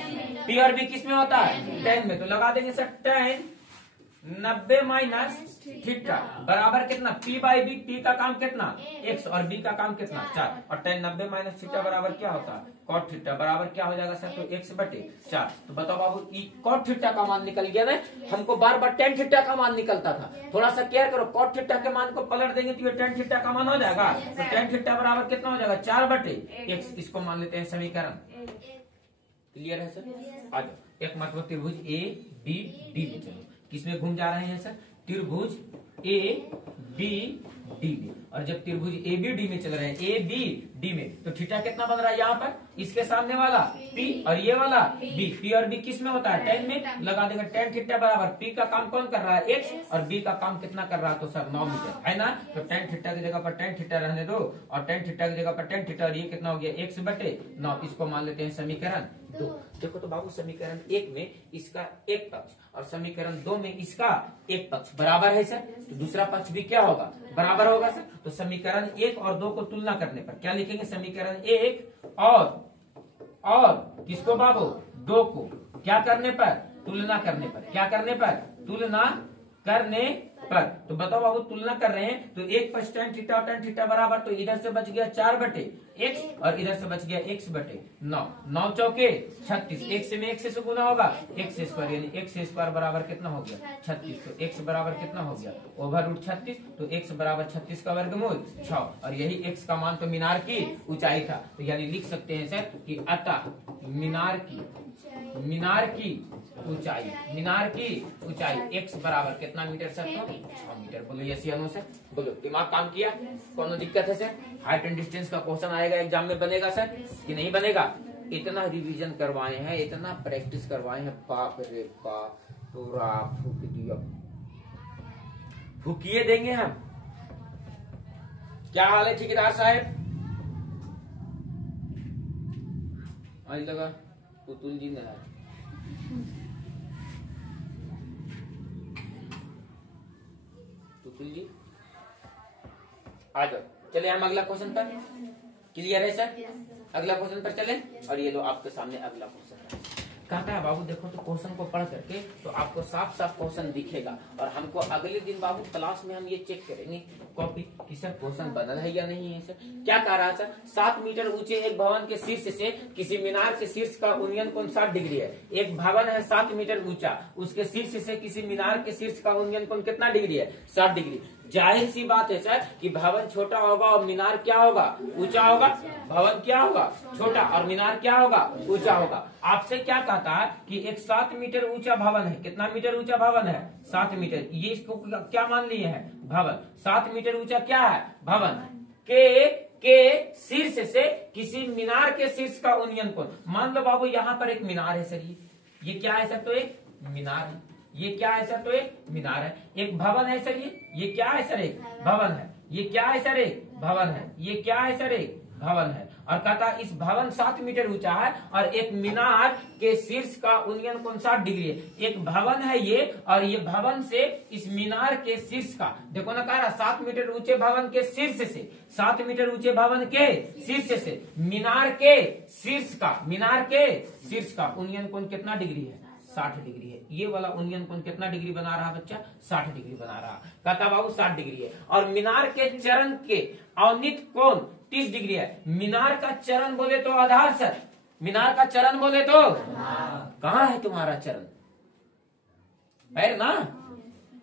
P और B किस में होता है? tan में। तो लगा देंगे सर tan 90 माइनस थीटा बराबर कितना P बाई B। P का काम कितना x और B का काम कितना 4 और tan 90 माइनस थीटा बराबर क्या होता है cot थीटा बराबर क्या हो जाएगा सर तो x बटे 4। तो बताओ बाबू cot थीटा का मान निकल गया ना। हमको बार बार tan थीटा का मान निकलता था। थोड़ा सा केयर करो। cot थीटा के मान को पलट देंगे तो ये tan थीटा का मान हो जाएगा। तो tan थीटा बराबर कितना हो जाएगा 4 बटे x। इसको मान लेते हैं समीकरण। क्लियर है सर? आ जाओ। एक मतलब त्रिभुज A B D में चलो किसमें घूम जा रहे हैं सर? त्रिभुज A B D में। और जब त्रिभुज A B D में चल रहे हैं A B D में तो थीटा कितना बन रहा है यहाँ पर? इसके सामने वाला P और ये वाला B। P और B किस में होता है tan में। लगा देगा tan थीटा बराबर P का काम कौन कर रहा है x और B का काम कितना कर रहा है तो सर 9 मीटर है ना। तो tan थीटा की जगह पर tan थीटा रहने दो और tan थीटा की जगह पर tan थीटा और ये कितना हो गया x बटे 9। इसको मान लेते हैं समीकरण 2। देखो तो बाबू समीकरण 1 में इसका एक पक्ष और समीकरण 2 में इसका एक पक्ष बराबर है सर। तो दूसरा पक्ष भी क्या होगा बराबर होगा सर। तो समीकरण 1 और 2 को तुलना करने पर क्या लिखेंगे, समीकरण 1 और किसको बाबू, 2 को क्या करने पर, तुलना करने पर, क्या करने पर, तुलना करने पर। तो बताओ बाबू तुलना कर रहे हैं तो 1 पर tan थीटा और tan थीटा बराबर, तो इधर से बच गया 4/x और इधर से बच गया x/9, 9 चौके 36, x में x से गुना होगा x² यानी x² बराबर कितना हो गया 36। तो x बराबर कितना हो गया /36, तो x बराबर 36 का वर्गमूल 6 और यही x का मान तो मीनार की ऊंचाई था। तो यानी लिख सकते हैं सर कि अतः मीनार की ऊंचाई x बराबर कितना मीटर सर, तो 6 मीटर। बोलो यस या नो सर, बोलो दिमाग काम किया, कौन दिक्कत है सर। हाइट एंड डिस्टेंस का क्वेश्चन आएगा एग्जाम में, बनेगा सर कि नहीं बनेगा। इतना रिवीजन करवाए हैं, इतना प्रैक्टिस करवाए हैं, बाप रे बाप, पूरा फूक दिया, फूकिए देंगे हम। क्या हाल है ठेकेदार साहब, आज लगा पुतुल जी ने पुतुल जी आ जाओ। चले हम अगला क्वेश्चन पर, क्लियर है सर, अगला क्वेश्चन पर चले। और ये लो आपके सामने अगला क्वेश्चन है। कहता है बाबू देखो तो क्वेश्चन को पढ़ करके तो आपको साफ साफ क्वेश्चन दिखेगा और हमको अगले दिन बाबू क्लास में हम ये चेक करेंगे कॉपी कि सर क्वेश्चन बनल है या नहीं है सर। क्या कह रहा है सर, 7 मीटर ऊंचे एक भवन के शीर्ष से किसी मीनार के शीर्ष का उन्नयन कोण 60 डिग्री है। एक भवन है 7 मीटर ऊंचा, उसके शीर्ष से किसी मीनार के शीर्ष का उन्नयन कोण कितना डिग्री है, 60 डिग्री। जाहिर सी बात है सर कि भवन छोटा होगा और मीनार क्या होगा, ऊंचा होगा। भवन क्या होगा, छोटा, और मीनार क्या होगा, ऊंचा होगा। आपसे क्या कहता है कि एक 7 मीटर ऊंचा भवन है, कितना मीटर ऊंचा भवन है, 7 मीटर। ये इसको क्या मान लिए है, भवन। 7 मीटर ऊंचा क्या है, भवन के शीर्ष से किसी मीनार के शीर्ष का उन्नयन कोण। मान लो बाबू यहाँ पर एक मीनार है सर, ये क्या है सर, तो एक मीनार है। ये क्या है सर, तो एक मीनार है। एक भवन है सर, ये क्या है सर, एक भवन है। ये क्या है सर, एक भवन है। ये क्या है सर, एक भवन है। और कहता इस भवन 7 मीटर ऊंचा है और एक मीनार के शीर्ष का उन्नयन कोण 60 डिग्री है। एक भवन है ये, और ये भवन से इस मीनार के शीर्ष का, देखो ना कह रहा 7 मीटर ऊंचे भवन के शीर्ष से, 7 मीटर ऊंचे भवन के शीर्ष से मीनार के शीर्ष का उन्नयन कोण कितना डिग्री है, 60 डिग्री है। ये वाला उन्नयन कोण कितना डिग्री बना रहा बच्चा, 60 डिग्री बना रहा। कहता बाबू 60 डिग्री है। और मीनार के चरण के अवनित कोण 30 डिग्री है। मीनार का चरण बोले तो आधार सर, मीनार का चरण बोले तो कहाँ है तुम्हारा चरण, पैर ना,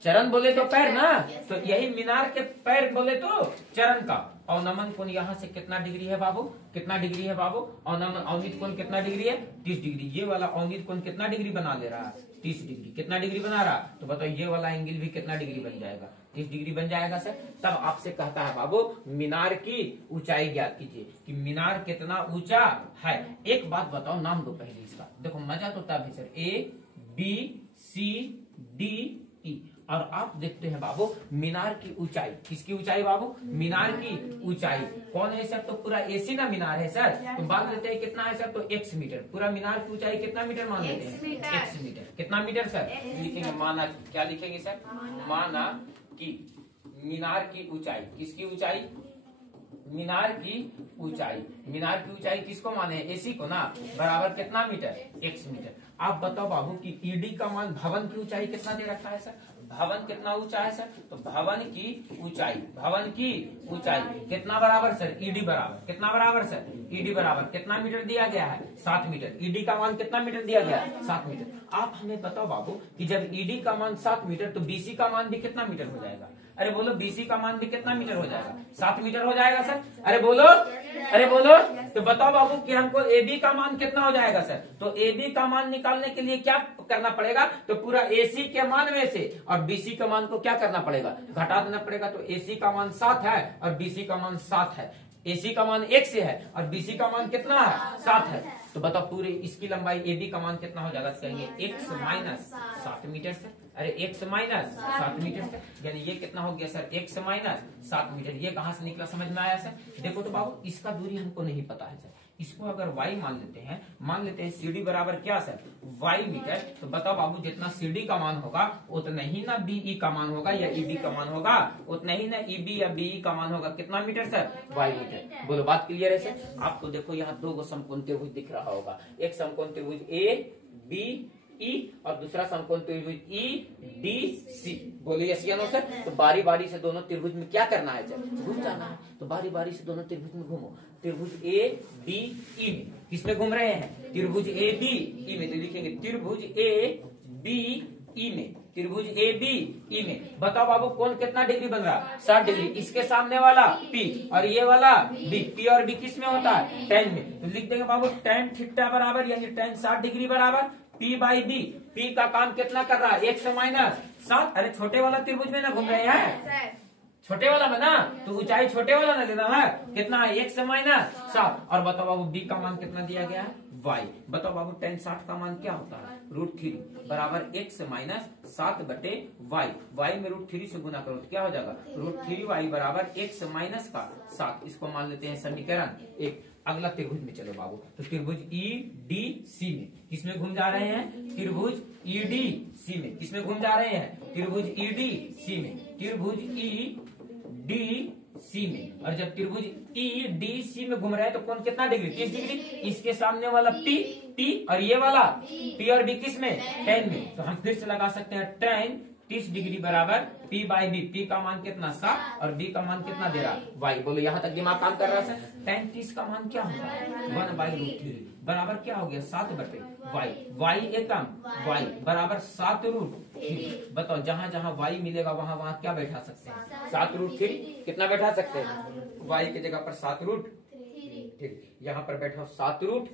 चरण बोले तो पैर ना, तो यही मीनार के पैर बोले तो चरण का। अवनमन कोण यहाँ से कितना डिग्री है बाबू, कितना डिग्री है बाबू, अवनित कोण कितना डिग्री है, 30 डिग्री। ये वाला अवनित कोण कितना डिग्री बना ले रहा है, 30 डिग्री। कितना डिग्री बना रहा, तो बताओ ये वाला एंगल भी कितना डिग्री बन जाएगा, 30 डिग्री बन जाएगा सर। तब आपसे कहता है बाबू मीनार की ऊंचाई ज्ञात कीजिए कि मीनार कितना ऊंचा है। एक बात बताओ, नाम दो पहले इसका, देखो मजा तो तब है सर, ABCDE। और आप देखते हैं बाबू मीनार की ऊंचाई, किसकी ऊंचाई बाबू, मीनार की ऊंचाई। कौन है सर, तो पूरा एसी ना मीनार है सर। तो बात लेते हैं कितना है सर, तो x मीटर। पूरा मीनार की ऊंचाई कितना मीटर मान लेते हैं, x मीटर। कितना मीटर सर, लिखेंगे माना, क्या लिखेंगे सर, माना कि मीनार की ऊंचाई, किसकी ऊंचाई, मीनार की ऊंचाई। मीनार की ऊंचाई किसको माने, एसी को ना, बराबर कितना मीटर, x मीटर। आप बताओ बाबू कि ईडी का मान, भवन की ऊंचाई कितना दे रखा है सर, भवन कितना ऊंचा है सर, तो भवन की ऊंचाई कितना बराबर सर, ईडी बराबर कितना बराबर सर, ईडी बराबर कितना मीटर दिया गया है, 7 मीटर। ईडी का मान कितना मीटर दिया गया है, 7 मीटर। आप हमें बताओ बाबू कि जब ईडी का मान 7 मीटर तो बीसी का मान भी कितना मीटर हो जाएगा। अरे बोलो बीसी का मान भी कितना मीटर हो जाएगा, 7 मीटर हो जाएगा सर। अरे बोलो तो बताओ बाबू कि हमको एबी का मान कितना हो जाएगा सर। तो एबी का मान निकालने के लिए क्या करना पड़ेगा, तो पूरा एसी के मान में से और बीसी का मान को क्या करना पड़ेगा, घटा देना पड़ेगा। तो एसी का मान 7 है और बीसी का मान 7 है। एसी का मान 1 से है और बीसी का मान कितना है, 7 है। तो बताओ पूरे इसकी लंबाई एबी का मान कितना हो जाएगा, कहेंगे x माइनस 7 मीटर सर। अरे x माइनस 7 मीटर सर, यानी ये कितना हो गया सर, x माइनस 7 मीटर। ये कहां से निकला, समझ में आया सर। देखो तो बाबू इसका दूरी हमको नहीं पता है सर, इसको अगर y मान लेते हैं CD बराबर क्या सर, वाई मीटर। तो बताओ बाबू जितना CD का मान होगा उतना ही ना BE का मान होगा या EB का मान होगा, उतना ही ना EB या BE का मान होगा। कितना मीटर सर? Y metre. बोलो बात क्लियर है सर? आपको देखो यहाँ दो गो समकोण त्रिभुज दिख रहा होगा, एक समकोण त्रिभुज ABE और दूसरा समकोण त्रिभुज EDC। बोलो यस या नो सर? तो बारी बारी से दोनों त्रिभुज में क्या करना है सर? घूम जाना है। तो बारी बारी से दोनों त्रिभुज में घूमो। त्रिभुज ABE में किसमें घूम रहे हैं? त्रिभुज ABE में। तो लिखेंगे त्रिभुज ABE में, त्रिभुज ABE में। बताओ बाबू कौन कितना डिग्री बन रहा है? 60 डिग्री। इसके सामने वाला P और ये वाला B। P और B किस में होता है? tan में। तो लिख देंगे बाबू tan थीटा बराबर यानी tan 60 डिग्री बराबर P बाई B। P का काम कितना कर रहा है? 1 से -7। अरे छोटे वाला त्रिभुज में ना घूम रहे हैं, छोटे वाला में ना, तो ऊंचाई छोटे वाला ना लेना है। कितना है? 1 से -7। और बताओ बाबू B का मान कितना दिया गया है? Y। बताओ बाबू tan 60 का मान क्या होता है? √3 बराबर 1 से -7 बटे y। y में √3 से गुना करो तो क्या हो जाएगा? √3y बराबर 1 से -7। इसको मान लेते हैं समीकरण 1। अगला त्रिभुज में चलो बाबू। तो त्रिभुज EDC में किसमें घूम जा रहे हैं? त्रिभुज EDC में। किसमें घूम जा रहे हैं? त्रिभुज EDC में, त्रिभुज EDC में। और जब त्रिभुज EDC में घूम रहे हैं तो कौन कितना डिग्री? 30 डिग्री। इसके सामने वाला P और ये वाला P और B किस में? tan में। तो हम फिर से लगा सकते हैं tan 30 डिग्री बराबर P बाई B। P का मान कितना? 7 और B का मान कितना दे रहा? Y। बोलो यहाँ तक दिमाग काम कर रहा है सर? tan 30 का मान क्या होगा? 1/√3 बराबर क्या हो गया? 7 बटे y। y एकम y बराबर 7√3। बताओ जहां जहां y मिलेगा वहां वहां क्या बैठा सकते हैं? 7√3। कितना बैठा सकते हैं? y की जगह पर 7√3। यहाँ पर बैठा 7√3।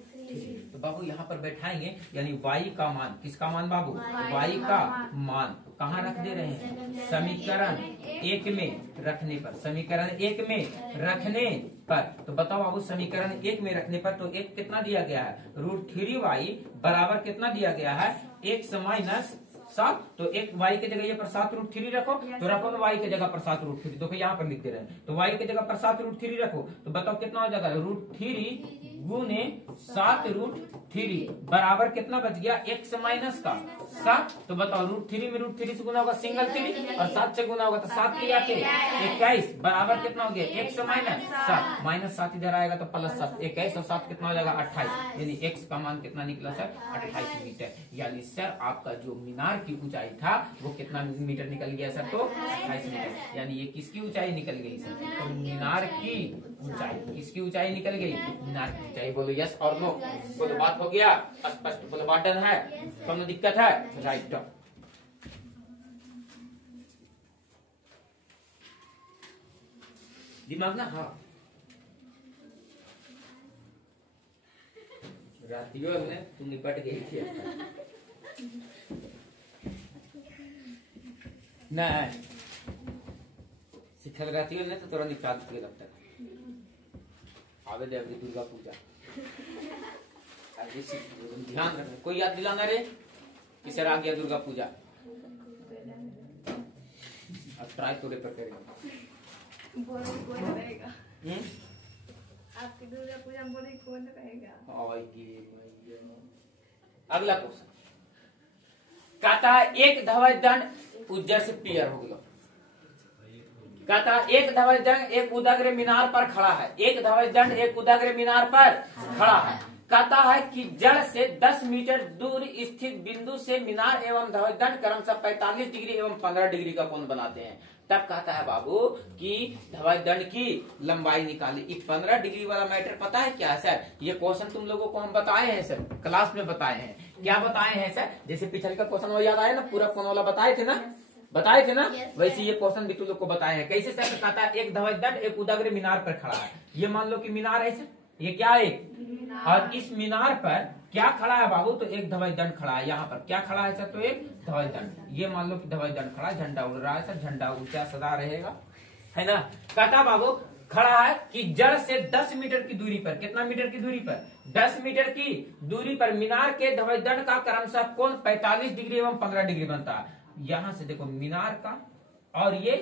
तो बाबू यहाँ पर बैठाएंगे यानी y का मान, किसका मान बाबू? y का मान कहाँ रख दे रहे हैं? समीकरण 1 में रखने पर, समीकरण 1 में रखने पर। तो बताओ बाबू समीकरण 1 में रखने पर तो एक कितना दिया गया है? √3y बराबर कितना दिया गया है? 1 से -7। तो एक y के जगह पर 7√3 रखो, तो रखो ना y के जगह पर 7√3। देखो यहाँ पर लिख दे रहे हैं। तो y के जगह पर 7√3 रखो तो बताओ कितना हो जाएगा? √3 गुने 7√3 बराबर कितना बच गया? 1 से -7। तो बताओ √3 में √3 से गुना होगा सिंगल 3 और 7 से गुना होगा तो 7 के 21 बराबर कितना हो गया? 1 से -7। -7 इधर आएगा तो +7। 21 और 7 कितना हो जाएगा? 28। यानी x का मान कितना निकला सर? 28 मीटर। यानी सर आपका जो मीनार की ऊंचाई था वो कितना मीटर निकल गया सर? तो 28 मीटर। यानी ये किसकी ऊंचाई निकल गई सर? तो मीनार की ऊंचाई। किसकी ऊंचाई निकल गई? मीनार की ऊंचाई। बोलो यस और नो? बोलो बात हो गया स्पष्ट? बोलो बात डन है? कोनो दिक्कत है? राइट। दिमाग ना, हाँ रातियों में तुम निपट गई थी नहीं सिखल रातियों ने तो तोरा निकाल के लगता है। आवे दे अभी दुर्गा पूजा ध्यान रखना। कोई याद दिलाना रे कि सर आ गया दुर्गा पूजा। अब ट्राई तोड़े पर करेंगे। आपकी दुर्गा पूजा में बोले कौन रहेगा? अगला क्वेश्चन कहता है एक धवज दंड उज्जर से पियर हो गया। कहता है एक धवज दंड एक उदाग्र मीनार पर खड़ा है। एक धवज दंड एक उदाग्र मीनार पर खड़ा है। कहता है कि जड़ से 10 मीटर दूर स्थित बिंदु से मीनार एवं धवज दंड क्रमशः 45 डिग्री एवं 15 डिग्री का कोण बनाते हैं। तब कहता है बाबू कि धवज दंड की लंबाई निकाली। 15 डिग्री वाला मैटर पता है क्या है सर? ये क्वेश्चन तुम लोगों को हम बताए हैं सर, क्लास में बताए हैं। क्या बताए हैं सर? जैसे पिछले का क्वेश्चन वो याद आया ना, पूरा कोण वाला बताए थे ना, वैसे ये क्वेश्चन भी तुम लोग को बताए हैं। कैसे सर? कहता है एक धवज दंड एक उदाग्र मीनार पर खड़ा है। ये मान लो कि मीनार है सर, ये क्या है? और इस मीनार पर क्या खड़ा है बाबू? तो एक धवज दंड खड़ा है। यहाँ पर क्या खड़ा है सर? तो एक धवज दंड। ये मान लो कि धवज दंड खड़ा, झंडा उड़ रहा है सर, झंडा ऊंचा सदा रहेगा, है ना। कहता बाबू खड़ा है कि जड़ से 10 मीटर की दूरी पर, कितना मीटर की दूरी पर? 10 मीटर की दूरी पर मीनार के धवज दंड का क्रमशः कोण 45 डिग्री एवं 15 डिग्री बनता है। यहाँ से देखो मीनार का और ये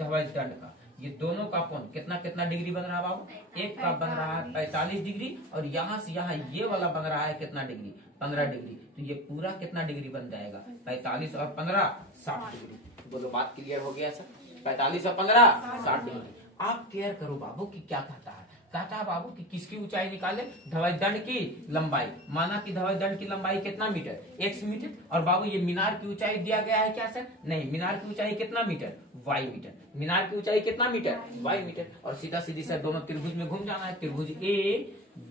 धवज दंड का, ये दोनों का कोण कितना कितना डिग्री बन रहा है बाबू? एक का बन रहा है 45 डिग्री और यहाँ से यहाँ ये वाला बन रहा है कितना डिग्री? 15 डिग्री। तो ये पूरा कितना डिग्री बन जाएगा? 45 और 15 60 डिग्री। बोलो बात क्लियर हो गया सर? 45 और 15 60 डिग्री। आप केयर करो बाबू की क्या कहता है? कहता है बाबू कि किसकी ऊंचाई निकाले? धवज दंड की लंबाई। माना कि धवज दंड की लंबाई कितना मीटर? x metre. और बाबू ये मीनार की ऊंचाई दिया गया है क्या सर? नहीं, मीनार की ऊंचाई कितना मीटर? y metre. मीनार की ऊंचाई कितना मीटर? y metre. और सीधा सीधी सर दोनों त्रिभुज में घूम जाना है। त्रिभुज A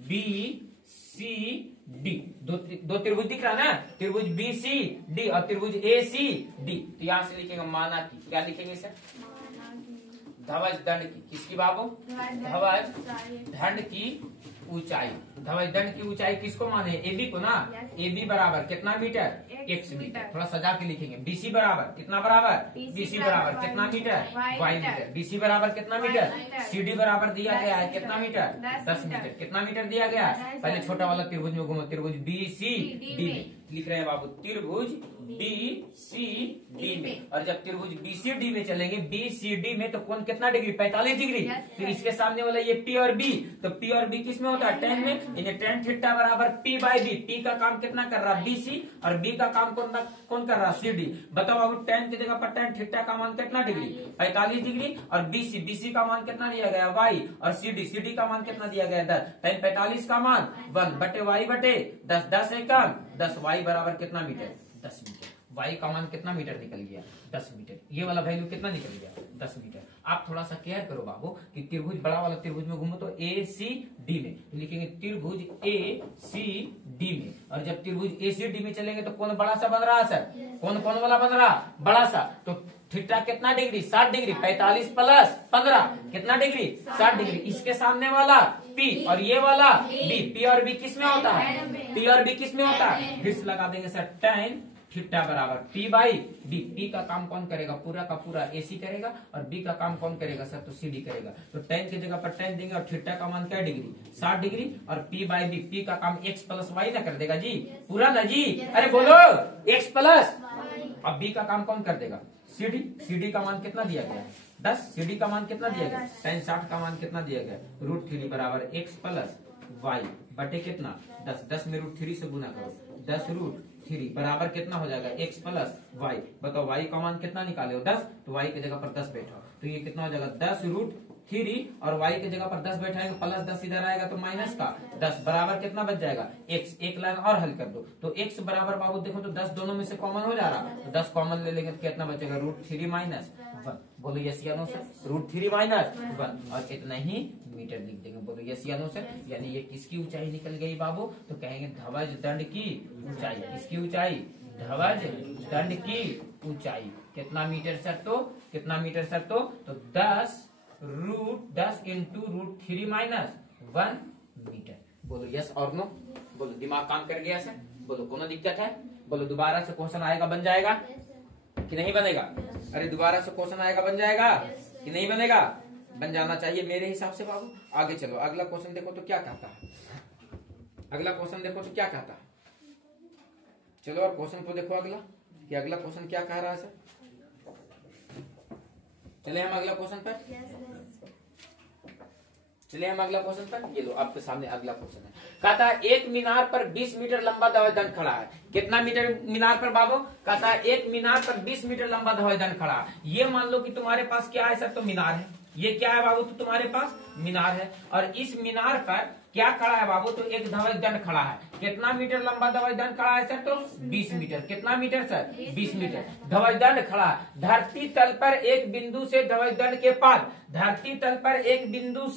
B C D, दो त्रिभुज दिख रहा है ना? त्रिभुज B C D और त्रिभुज A C D। तो यहाँ से लिखेंगे माना की, क्या लिखेंगे सर? धवज दंड की। किसकी बाबू? धवज दंड की ऊंचाई। धवज दंड की ऊंचाई किसको माने? AB को ना? AB बराबर कितना मीटर? x metre. थोड़ा सजा के लिखेंगे। BC बराबर कितना? बराबर BC बराबर कितना मीटर? y metre. BC बराबर कितना मीटर? CD बराबर दिया गया है कितना मीटर? 10 मीटर। कितना मीटर दिया गया है? पहले छोटा वाला त्रिभुज में घूमो। त्रिभुज BCD में लिख रहे हैं बाबू, त्रिभुज BCD में। और जब त्रिभुज BCD में चलेंगे, BCD में तो कोण कितना डिग्री? 45 डिग्री। फिर इसके सामने वाला ये P और B, तो P और B किस में होता है? tan में। इन्हें tan थीटा बराबर P बाई B। P का काम कितना कर रहा है? BC। और B का काम कौन कर रहा है? CD। बताओ बाबू tan की जगह पर tan थीटा का मान कितना डिग्री? 45 डिग्री। और BC का मान कितना दिया गया? Y। और CD का मान कितना दिया गया? 10। tan 45 का मान 1 बटे Y बटे 10। 10 है कम 10। Y बराबर कितना मीटर? 10 मीटर। Y का मान कितना मीटर निकल गया? 10 मीटर। ये वाला वैल्यू कितना निकल गया? 10 मीटर। आप थोड़ा सा केयर करो बाबू कि त्रिभुज बड़ा वाला त्रिभुज में घूमो तो ACD में लिखेंगे त्रिभुज ACD में। और जब त्रिभुज ACD में चलेंगे तो कौन बड़ा सा बन रहा है सर? कौन वाला बन रहा? बड़ा सा। तो थीटा कितना डिग्री? 60 डिग्री। 45 प्लस 15 कितना डिग्री? 60 डिग्री। इसके सामने वाला P और ये वाला B। P और B किस में होता है? P और B किस में होता है? फिर से लगा देंगे सर tan थीटा बराबर P बाई B। P का काम कौन करेगा? पूरा का पूरा AC करेगा। और B का काम कौन करेगा सर? तो CD करेगा। तो tan की जगह पर tan देंगे और थीटा का मान क्या डिग्री? 60 डिग्री। और P बाई B, P का काम x प्लस y ना कर देगा जी? पूरा ना जी? अरे बोलो x प्लस। अब B का काम कौन कर देगा? CD। CD का मान कितना दिया गया? 10। CD का मान कितना दिया गया? tan 60 का मान कितना दिया गया? √3 बराबर x प्लस y बटे कितना? 10। 10 में √3 से गुना करो। 10√3 बराबर कितना हो जाएगा? x plus y। बताओ y का मान कितना निकाले हो? 10। तो y की जगह पर 10 बैठाओ तो ये कितना हो जाएगा? 10√3 और y की जगह पर 10 बैठाएंगे प्लस 10 इधर आएगा तो माइनस का 10 बराबर कितना बच जाएगा? x। एक लाइन और हल कर दो तो x बराबर बाबू देखो तो 10 दोनों में से कॉमन हो जा रहा तो 10 कॉमन ले लेंगे तो कितना बचेगा? √3 माइनस 1। बोलो यस या नो सर? √3 माइनस 1 और इतना ही मीटर लिख देंगे। बोलो यस या नो सर? यानी ये किसकी ऊंचाई निकल गई बाबू? तो कहेंगे धवज दंड की ऊंचाई। किसकी ऊंचाई? धवज दंड की ऊंचाई। कितना मीटर सर? तो कितना मीटर सर? तो 10 इंटू √3 माइनस 1 मीटर। बोलो यस और नो? बोलो दिमाग काम कर गया सर? बोलो कोनो दिक्कत है? बोलो दोबारा से क्वेश्चन आएगा बन जाएगा कि नहीं बनेगा? अरे दोबारा से क्वेश्चन आएगा बन जाएगा कि नहीं बनेगा? बन जाना चाहिए मेरे हिसाब से बाबू। आगे चलो अगला क्वेश्चन देखो तो क्या कहता है? अगला क्वेश्चन देखो तो क्या कहता है? चलो और क्वेश्चन को देखो अगला कि अगला क्वेश्चन क्या कह रहा है सर। चले हम अगला क्वेश्चन पर। चलिए हम अगला क्वेश्चन पर। ये लो आपके सामने अगला क्वेश्चन है। कहता है एक मीनार पर 20 मीटर लंबा धवज दंड खड़ा है। कितना मीटर मीनार पर बाबू? कहता है एक मीनार पर 20 मीटर लंबा धवज दंड खड़ा है। ये मान लो कि तुम्हारे पास क्या है सर? तो मीनार है। ये क्या है बाबू? तो तुम्हारे पास मीनार है। और इस मीनार पर क्या खड़ा है बाबू? तो एक धवज दंड खड़ा है। कितना मीटर लंबा धवज दंड खड़ा है सर? तो 20 मीटर। कितना मीटर सर? 20 मीटर धवज दंड खड़ा है। धरती तल पर एक बिंदु से धवज दंड के पाद, धरती तल पर एक बिंदु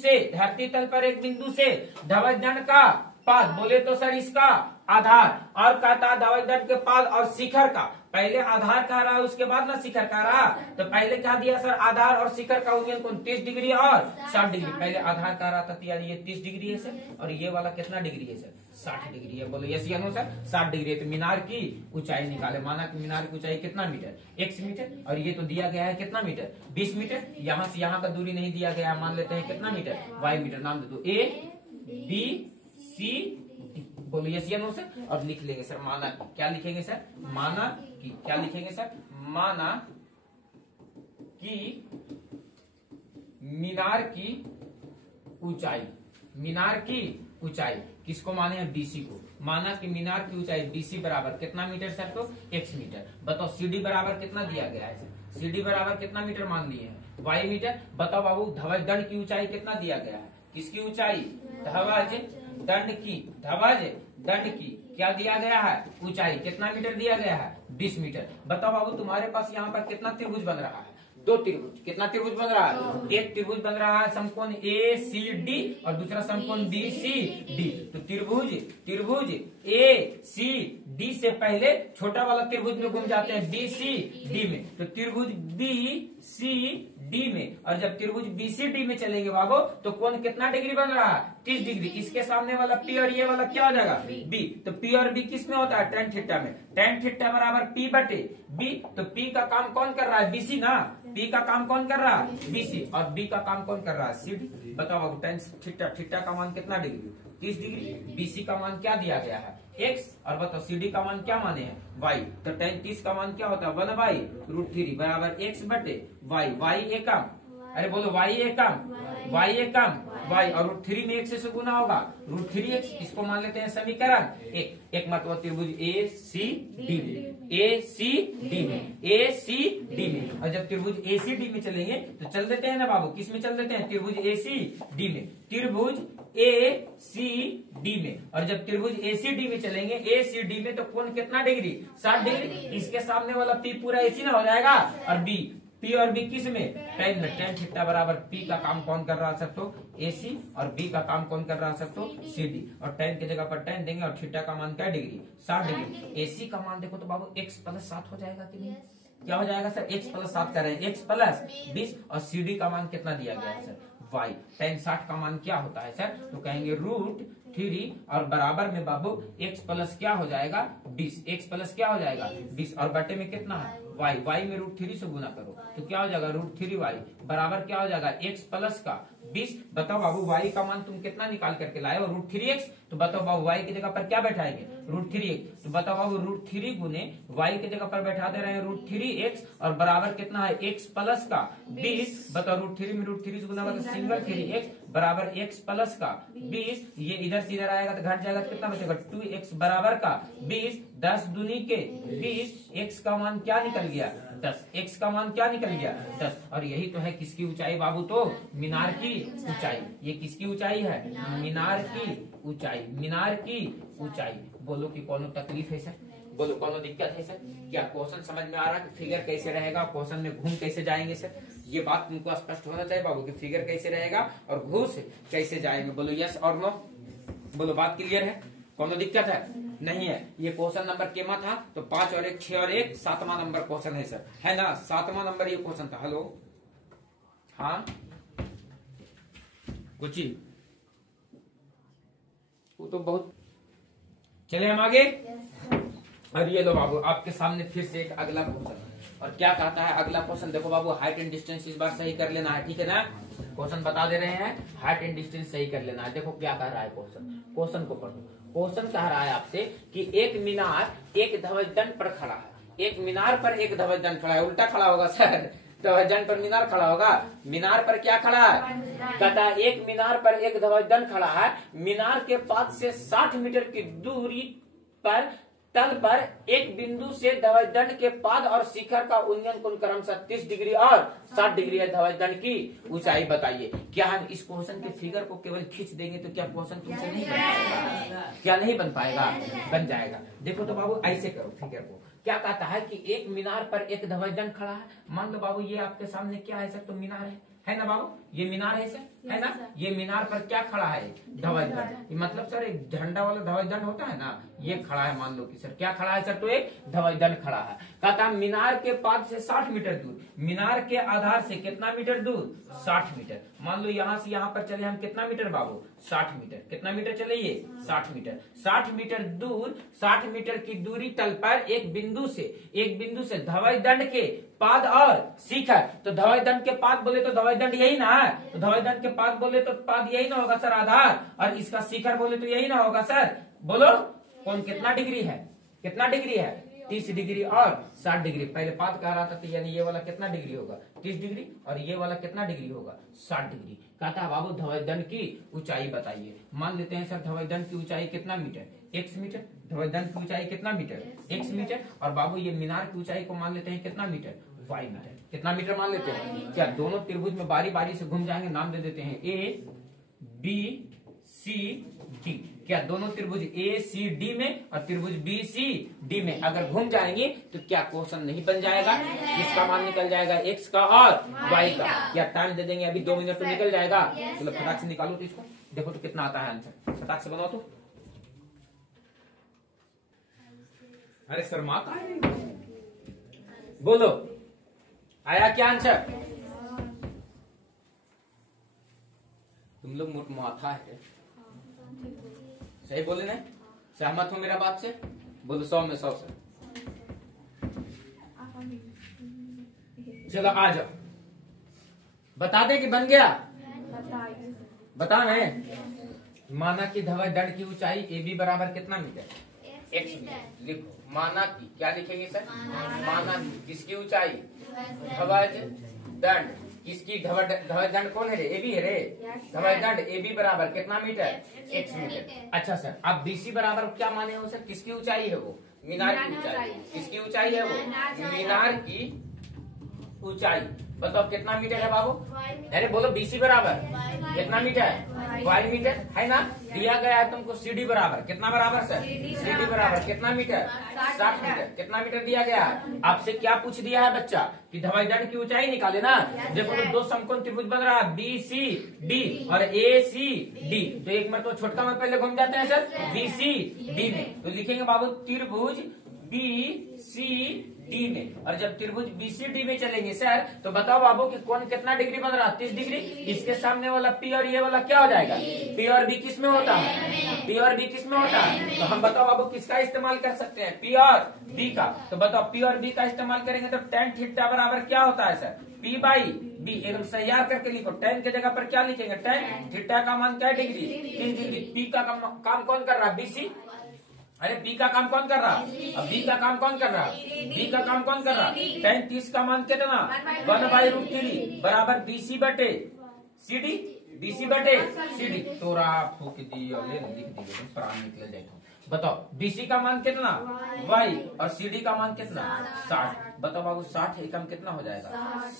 से धवज दंड का पाद बोले तो सर इसका आधार। और कहता धवज दंड के पाद और शिखर का, पहले आधार कह रहा है उसके बाद ना शिखर कह रहा। तो पहले क्या दिया सर? आधार और शिखर का यूनियन कौन? 30 डिग्री और 60 डिग्री। पहले आधार कह रहा था तो यानी ये 30 डिग्री है सर। और ये वाला कितना डिग्री है सर? 60 डिग्री है। बोलो यस या नो सर? 60 डिग्री है। तो मीनार की ऊंचाई निकाले। माना कि मीनार की ऊंचाई कितना मीटर? x metre. और ये तो दिया गया है कितना मीटर? 20 मीटर। यहाँ से यहाँ का दूरी नहीं दिया गया, मान लेते हैं कितना मीटर? y metre. नाम दे दो A B C D। बोलो यस या नो सर? और लिख लेंगे सर माना कि क्या लिखेंगे सर? माना कि क्या लिखेंगे सर? माना कि मीनार की ऊंचाई, मीनार की ऊंचाई किसको माने हैं, बीसी को। माना कि मीनार की ऊंचाई बीसी बराबर कितना मीटर सर, तो x मीटर। बताओ सीडी बराबर कितना दिया गया है, सीडी बराबर कितना मीटर मान लिए हैं, y मीटर। बताओ बाबू ध्वज दंड की ऊंचाई कितना दिया गया है, किसकी ऊंचाई, ध्वज दंड की, ध्वज दंड की क्या दिया गया है, ऊंचाई कितना मीटर दिया गया है, 20 मीटर। बताओ बाबू तुम्हारे पास यहाँ पर कितना त्रिभुज बन रहा है, 2 त्रिभुज। कितना त्रिभुज बन रहा है, एक त्रिभुज बन रहा है समकोण ACD और दूसरा समकोण BCD। तो त्रिभुज ACD से पहले छोटा वाला त्रिभुज में घूम जाते हैं BCD में, तो त्रिभुज BCD में। और जब त्रिभुज BCD में चलेंगे बाबू तो कोण कितना डिग्री बन रहा है, 30 डिग्री। इसके सामने वाला P और ये वाला क्या हो जाएगा, B। तो P और B किस में होता है, tan थीटा में। tan थीटा बराबर P बटे B। तो P का काम कौन कर रहा है, BC ना। P का काम कौन कर रहा है, BC। और B का काम कौन कर रहा है, CD। बताओ बाबू tan थीटा का मान कितना डिग्री, 30 डिग्री। BC का मान क्या दिया गया है, x। और बताओ CD का मान क्या माने हैं, y। तो tan 30 का मान क्या होता है, 1/√3 बराबर x बटे y। y एकम, अरे बोलो y एकम, y एकम y। और √3 में x से गुना होगा, √3x। इसको मान लेते हैं समीकरण एक मतलब त्रिभुज ACD में। और जब त्रिभुज ACD में चलेंगे तो चल देते हैं ना बाबू, किस में चल देते हैं, त्रिभुज ACD में, त्रिभुज ACD में। और जब त्रिभुज ACD में चलेंगे, ACD में तो कोण कितना डिग्री, 60 डिग्री। इसके सामने वाला P पूरा AC ना हो जाएगा, और B, P और B किस में, tan में। tan थीटा बराबर P का काम कौन कर रहा है सर, तो AC। और B का काम कौन कर रहा है सर, तो CD। और tan की जगह पर tan देंगे और थीटा का मान क्या डिग्री, 60 डिग्री। AC का मान देखो तो बाबू x + 7 हो जाएगा कि नहीं, क्या हो जाएगा सर, x + 7 करें, x + 20। और CD का मान कितना दिया गया है सर, y। tan 60 का मान क्या होता है सर, तो कहेंगे √3 और बराबर में बाबू x प्लस क्या हो जाएगा, 20। x प्लस क्या हो जाएगा, 20। और बटे में कितना है, y। y में √3 से गुना करो तो क्या हो जाएगा, √3y बराबर क्या हो जाएगा, x प्लस का 20। बताओ बाबू y का मान तुम कितना निकाल करके लाए हो, √3x। तो बताओ बाबू y की जगह पर क्या बैठाएंगे, √3x। तो बताओ बाबू √3 गुने y की जगह पर बैठा दे रहे हैं √3x और बराबर कितना है, x प्लस का 20। बताओ √3 में √3 से गुना करो, सिंगल 3x बराबर x प्लस का 20। ये इधर से इधर आएगा तो घट जाएगा, तो कितना बचेगा, 2x बराबर का 20। 10 दूनी के 20, x का मान क्या निकल गया, 10। x का मान क्या निकल गया, 10। और यही तो है किसकी ऊंचाई बाबू, तो मीनार की ऊंचाई। ये किसकी ऊंचाई है, मीनार की ऊंचाई, मीनार की ऊंचाई। बोलो कि कौन तकलीफ है सर, बोलो कौन दिक्कत है सर, क्या क्वेश्चन समझ में आ रहा है कि फिगर कैसे रहेगा, क्वेश्चन में घूम कैसे जाएंगे सर। ये बात तुमको स्पष्ट होना चाहिए बाबू कि फिगर कैसे रहेगा और घूस कैसे जाएंगे। बोलो यस और नो, बोलो बात क्लियर है, कौन दिक्कत है, नहीं है। ये क्वेश्चन नंबर केमा था, तो 5 और 1 6 और 1 7वां नंबर क्वेश्चन है सर, है ना, 7वां नंबर ये क्वेश्चन था। हेलो, हाँ कुछ वो तो बहुत, चले हम आगे। और ये लो बाबू आपके सामने फिर से एक अगला क्वेश्चन, और क्या कहता है अगला क्वेश्चन, देखो बाबू हाइट एंड डिस्टेंस इस बार सही कर लेना है, ठीक है ना। क्वेश्चन बता दे रहे हैं, हाइट एंड डिस्टेंस सही कर लेना है। देखो क्या कह रहा है क्वेश्चन, क्वेश्चन को पढ़ो। क्वेश्चन कह रहा है आपसे कि एक मीनार एक ध्वजदंड पर खड़ा है, एक मीनार पर एक ध्वजदंड खड़ा है। उल्टा खड़ा होगा सर, ध्वजदंड पर मीनार खड़ा होगा, मीनार पर क्या खड़ा है, कहता है एक मीनार पर एक ध्वजदंड खड़ा है। मीनार के पास से 60 मीटर की दूरी पर तल पर एक बिंदु से ध्वजदंड के पाद और शिखर का उन्नयन कोण क्रमशः 30 डिग्री और 60 डिग्री है। ध्वजदंड की ऊंचाई बताइए। क्या हम इस क्वेश्चन के फिगर को केवल खींच देंगे तो क्या क्वेश्चन तुमसे नहीं बन पाएगा, क्या नहीं बन पाएगा, बन जाएगा। देखो तो बाबू ऐसे करो फिगर को, क्या कहता है कि एक मीनार पर एक ध्वजदंड खड़ा है। मान लो बाबू ये आपके सामने क्या है सर, तो मीनार है ना बाबू, ये मीनार है सर, है ना। ये मीनार पर क्या खड़ा है, ध्वजदंड। मतलब सर एक झंडा वाला ध्वजदंड होता है ना, ये खड़ा है। मान लो कि सर क्या खड़ा है सर, तो एक ध्वजदंड खड़ा है। कहता है मीनार के पाद से 60 मीटर दूर, मीनार के आधार से कितना मीटर दूर, 60 मीटर। मान लो यहाँ से यहाँ पर चले हम कितना मीटर बाबू, 60 मीटर। कितना मीटर चले ये, 60 मीटर। 60 मीटर दूर, 60 मीटर की दूरी तल पर एक बिंदु से ध्वजदंड के पाद और शिखर। तो ध्वजदंड के पाद बोले तो ध्वजदंड यही ना है, तो ध्वजदंड के पाद बोले तो पाद यही ना होगा सर आधार, और इसका शिखर बोले तो यही ना होगा सर। बोलो कौन कितना डिग्री है, कितना डिग्री है, 30 डिग्री और 60 डिग्री। पहले पात कह रहा था तो यानी ये वाला कितना डिग्री होगा 30 डिग्री और ये वाला कितना डिग्री होगा 60 डिग्री। कहता है बाबू धवजदंड की ऊंचाई बताइए। मान लेते हैं सर धवजदंड की ऊंचाई कितना मीटर x मीटर। धवजदंड की ऊंचाई कितना मीटर x मीटर और बाबू ये मीनार की ऊंचाई को मान लेते हैं कितना मीटर y मीटर। कितना मीटर मान लेते हैं। क्या दोनों त्रिभुज में बारी बारी से घूम जाएंगे। नाम दे देते हैं A B C D। क्या दोनों त्रिभुज A C D में और त्रिभुज B C D में अगर घूम जाएंगे तो क्या क्वेश्चन नहीं बन जाएगा। किसका मान निकल जाएगा x का और y का। क्या टाइम दे देंगे अभी 2 मिनट तो निकल जाएगा। चलो फटाक से निकालो तो इसको देखो तो कितना आता है आंसर। फटाक से बनाओ तो। अरे सर माता है बोलो आया क्या आंसर। तुम लोग मोट माथा है। सही बोले नहीं सहमत हो मेरा बात से। बोलो 100 में 100 से। चलो आ जाओ बता दे कि बन गया। बता मैं माना कि धवजदंड की ऊंचाई AB बराबर कितना मीटर x मीटर। लिखो माना कि क्या लिखेंगे सर माना कि किसकी ऊंचाई धवजदंड किसकी धवजदंड कौन है रे AB है रे। धवजदंड AB बराबर कितना मीटर x मीटर। अच्छा सर अब BC बराबर क्या माने हो सर किसकी ऊंचाई है वो मीनार की ऊंचाई। किसकी ऊंचाई है वो मीनार की ऊंचाई। बताओ कितना मीटर है बाबू। अरे बोलो BC बराबर कितना मीटर y मीटर है ना। दिया गया है तुमको CD बराबर कितना बराबर सर CD बराबर कितना मीटर 60 मीटर। कितना मीटर दिया गया है। आपसे क्या पूछ दिया है बच्चा कि धवजदंड की ऊंचाई निकाले ना। देखो तो 2 समकोण त्रिभुज बन रहा है BCD और ACD। तो एक मतलब छोटका में पहले घूम जाते हैं सर BCD में। तो लिखेंगे बाबू त्रिभुज BCD में। और जब त्रिभुज BCD में चलेंगे सर तो बताओ बाबू कि कौन कितना डिग्री बन रहा है 30 डिग्री। इसके सामने वाला P और ये वाला क्या हो जाएगा P और B किस में होता है P और B किस में होता है। तो हम बताओ बाबू किसका इस्तेमाल कर सकते हैं P और B का। तो बताओ P और B का इस्तेमाल करेंगे तो tan थीटा बराबर क्या होता है सर P बाई B। एकदम तैयार करके लिखो tan के जगह पर क्या लिखेंगे tan थीटा का मान क्या डिग्री 30 डिग्री। P का काम कौन कर रहा है BC। अरे B का काम कौन कर रहा अब B का काम कौन कर रहा B का काम कौन कर रहा tan 30 का मान कितना 1/√3 बराबर BC बटे CD BC बटे CD। तोरा फूक दियो ले लिख दियो प्राण निकल जाए। बताओ BC का मान कितना y और CD का मान कितना 60। बताओ बाबू 60 एकम कितना हो जाएगा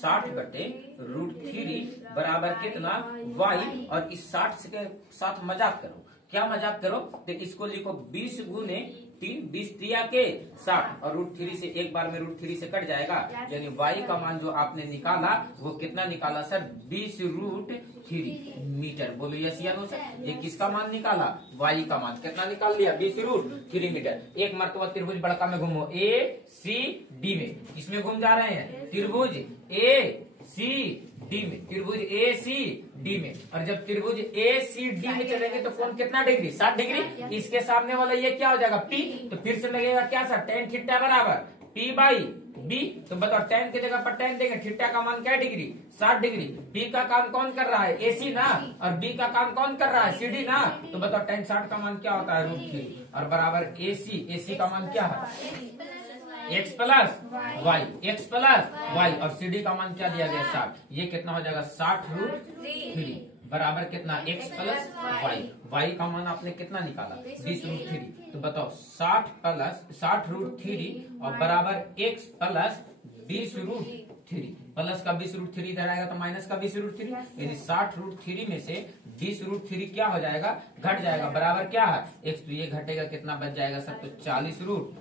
60 बटे √3 बराबर कितना y। और इस 60 के साथ मजाक करो। क्या मजाक करो तो इसको लिखो 20 गुने 3 20 दिया के 60 और √3 से एक बार में √3 से कट जाएगा। यानी y का मान जो आपने निकाला वो कितना निकाला सर 20√3 मीटर। बोलो यस या नो सर। ये किसका मान निकाला y का मान कितना निकाल लिया 20√3 मीटर। एक मरतबा त्रिभुज बड़का में घूमो ACD में। इसमें घूम जा रहे हैं त्रिभुज ACD में त्रिभुज ACD में। और जब त्रिभुज ACD में चलेंगे तो कौन कितना डिग्री 60 डिग्री। इसके सामने वाला ये क्या हो जाएगा P। तो फिर से लगेगा क्या सर tan थीटा बराबर P बाई B। तो बताओ tan की जगह पर tan देंगे थीटा का मान क्या डिग्री 60 डिग्री। B का काम कौन कर रहा है AC ना और B का काम कौन कर रहा है CD ना। तो बताओ tan 60 का मान क्या होता है √3 और बराबर AC का मान क्या है x प्लस y और CD का मान क्या दिया गया 60। ये कितना हो जाएगा 60√3 बराबर कितना x प्लस y का मान आपने कितना निकाला 20√3। तो बताओ 60√3 और बराबर x प्लस 20√3। प्लस का 20√3 इधर आएगा तो माइनस का 20√3। यानी 60√3 में से 20√3 क्या हो जाएगा घट जाएगा बराबर क्या है x। तो ये घटेगा कितना बच जाएगा सर तो 40√3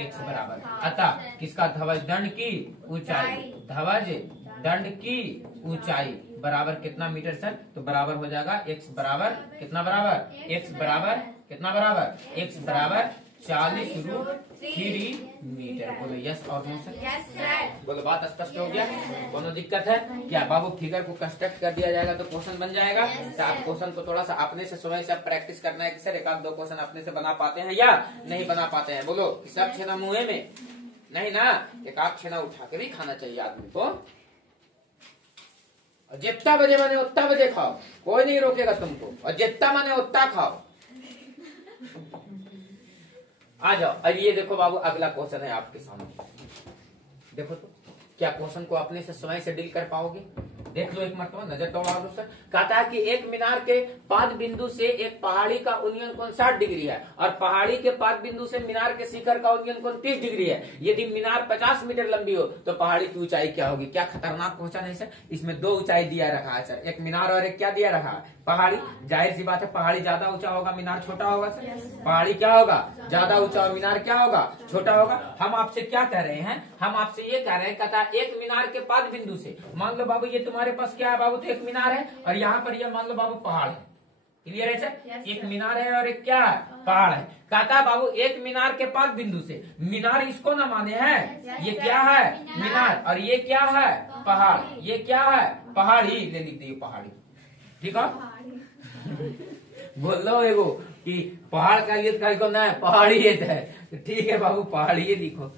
x बराबर। अतः किसका धवजदंड की ऊंचाई धवजदंड की ऊंचाई बराबर कितना मीटर सर। तो बराबर हो जाएगा x बराबर कितना बराबर x बराबर कितना बराबर x बराबर 40√3 मीटर। बोलो यस और नो सर। बोलो बात स्पष्ट हो गया। कोनो दिक्कत है क्या बाबू। फिगर को कंस्ट्रक्ट कर दिया जाएगा तो क्वेश्चन बन जाएगा। तो आप क्वेश्चन को थोड़ा सा अपने से समय से प्रैक्टिस करना है कि सर एक आध 2 क्वेश्चन अपने से बना पाते हैं या नहीं बना पाते हैं। बोलो सब छेना मुँह में नहीं ना एक आध छेना उठा के भी खाना चाहिए आदमी को। जितना बजे माने उतना बजे खाओ कोई नहीं रोकेगा तुमको और जितना माने उतना खाओ। आ जाओ। और ये देखो बाबू अगला क्वेश्चन है आपके सामने, देखो तो क्या क्वेश्चन को अपने से समय से डील कर पाओगे? देख लो एक मरतबा, नजर दौड़ा दो सर। कहता है कि एक मीनार के पाद बिंदु से एक पहाड़ी का उन्नयन कोण 60 डिग्री है और पहाड़ी के पाद बिंदु से मीनार के शिखर का उन्नयन कोण 30 डिग्री है। यदि मीनार 50 मीटर लंबी हो तो पहाड़ी की ऊंचाई क्या होगी? क्या खतरनाक क्वेश्चन है सर। इसमें दो ऊंचाई दिया रखा है सर, एक मीनार और एक क्या दिया रखा है? पहाड़ी। जाहिर सी बात है पहाड़ी ज्यादा ऊंचा होगा, मीनार छोटा होगा सर। पहाड़ी क्या होगा? ज्यादा ऊंचा और मीनार क्या होगा? छोटा होगा। हम आपसे क्या कह रहे हैं? हम आपसे ये कह रहे हैं कहता एक मीनार के पाद बिंदु से, मान लो बाबू ये तुम्हारे पास क्या है बाबू? तो एक मीनार है और यहाँ पर ये मान लो बाबू पहाड़ है। क्लियर है सर? एक मीनार है और एक क्या है? पहाड़ है। कहता बाबू एक मीनार के पाद बिंदु से, मीनार इसको ना माने हैं, ये क्या है? मीनार। और ये क्या है? पहाड़। ये क्या है? पहाड़ी। ले लिख दिए पहाड़ी। ठीक है, बोल लो एगो कि पहाड़ का ये को ना पहाड़ी है। ठीक है बाबू, पहाड़ी ये लिखो।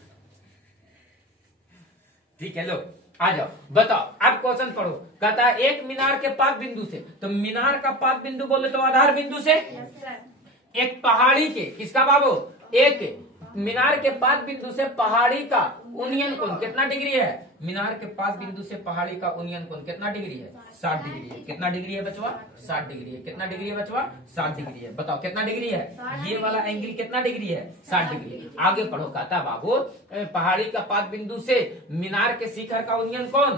ठीक है, लो आ जाओ, बताओ अब क्वेश्चन पढ़ो। कहता है एक मीनार के पाद बिंदु से, तो मीनार का पाद बिंदु बोले तो आधार बिंदु से, एक पहाड़ी के, किसका बाबू? एक मीनार के पाद बिंदु से पहाड़ी का उन्नयन कोण कितना डिग्री है? मीनार के पाद बिंदु से पहाड़ी का उन्नयन कोण कितना डिग्री है? 60 डिग्री है। कितना डिग्री है बचवा? 60 डिग्री है। कितना डिग्री है बचवा? 60 डिग्री है। बताओ कितना डिग्री है? ये वाला एंगल कितना डिग्री है? 60 डिग्री। आगे पढ़ो। कहता बाबू पहाड़ी का पाद बिंदु से मीनार के शिखर का उन्नयन कोण,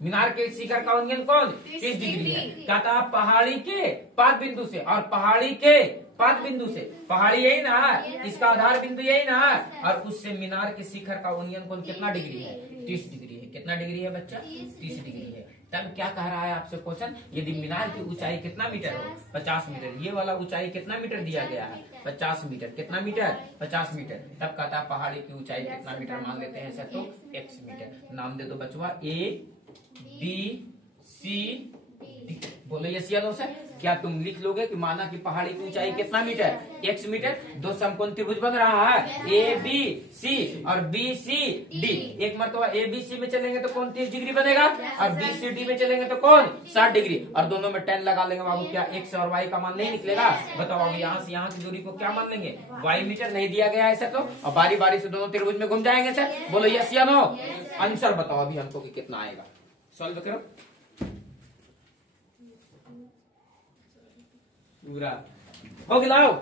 मीनार के शिखर का उन्नयन कोण 30 डिग्री है। कहता पहाड़ी के पाद बिंदु से और पहाड़ी के पाद बिंदु से, पहाड़ी यही ना है, इसका आधार बिंदु यही ना है, और उससे मीनार के शिखर का उन्नयन कोण कितना डिग्री है? 30 डिग्री है। कितना डिग्री है बच्चा? 30 डिग्री है। तब क्या कह रहा है आपसे क्वेश्चन? यदि मीनार की ऊंचाई कितना मीटर हो? 50 मीटर। ये वाला ऊंचाई कितना मीटर दिया गया है? 50 मीटर। कितना मीटर? 50 मीटर। तब कहता है पहाड़ी की ऊंचाई कितना मीटर मान लेते हैं सर? तो x मीटर। नाम दे दो बचवा A B C D। बोलो यस या नो सर। क्या तुम लिख लोगे कि माना कि पहाड़ी की ऊंचाई कितना मीटर? x metre. दो समकोण त्रिभुज बन रहा है A B C और B C D। एक मरतबा A B C में चलेंगे तो कौन 30 डिग्री बनेगा और B C D में चलेंगे तो कौन 60 डिग्री। और दोनों में 10 लगा लेंगे बाबू, क्या x और y का मान नहीं निकलेगा? बताओ बाबू यहाँ से यहाँ की दूरी को क्या मान लेंगे? y metre. नहीं दिया गया है सर तो, और बारी बारी से दोनों त्रिभुज में घूम जाएंगे सर। बोलो यस या नो। आंसर बताओ अभी हमको कि कितना आएगा, सॉल्व करो पूरा। हो गिलाओ।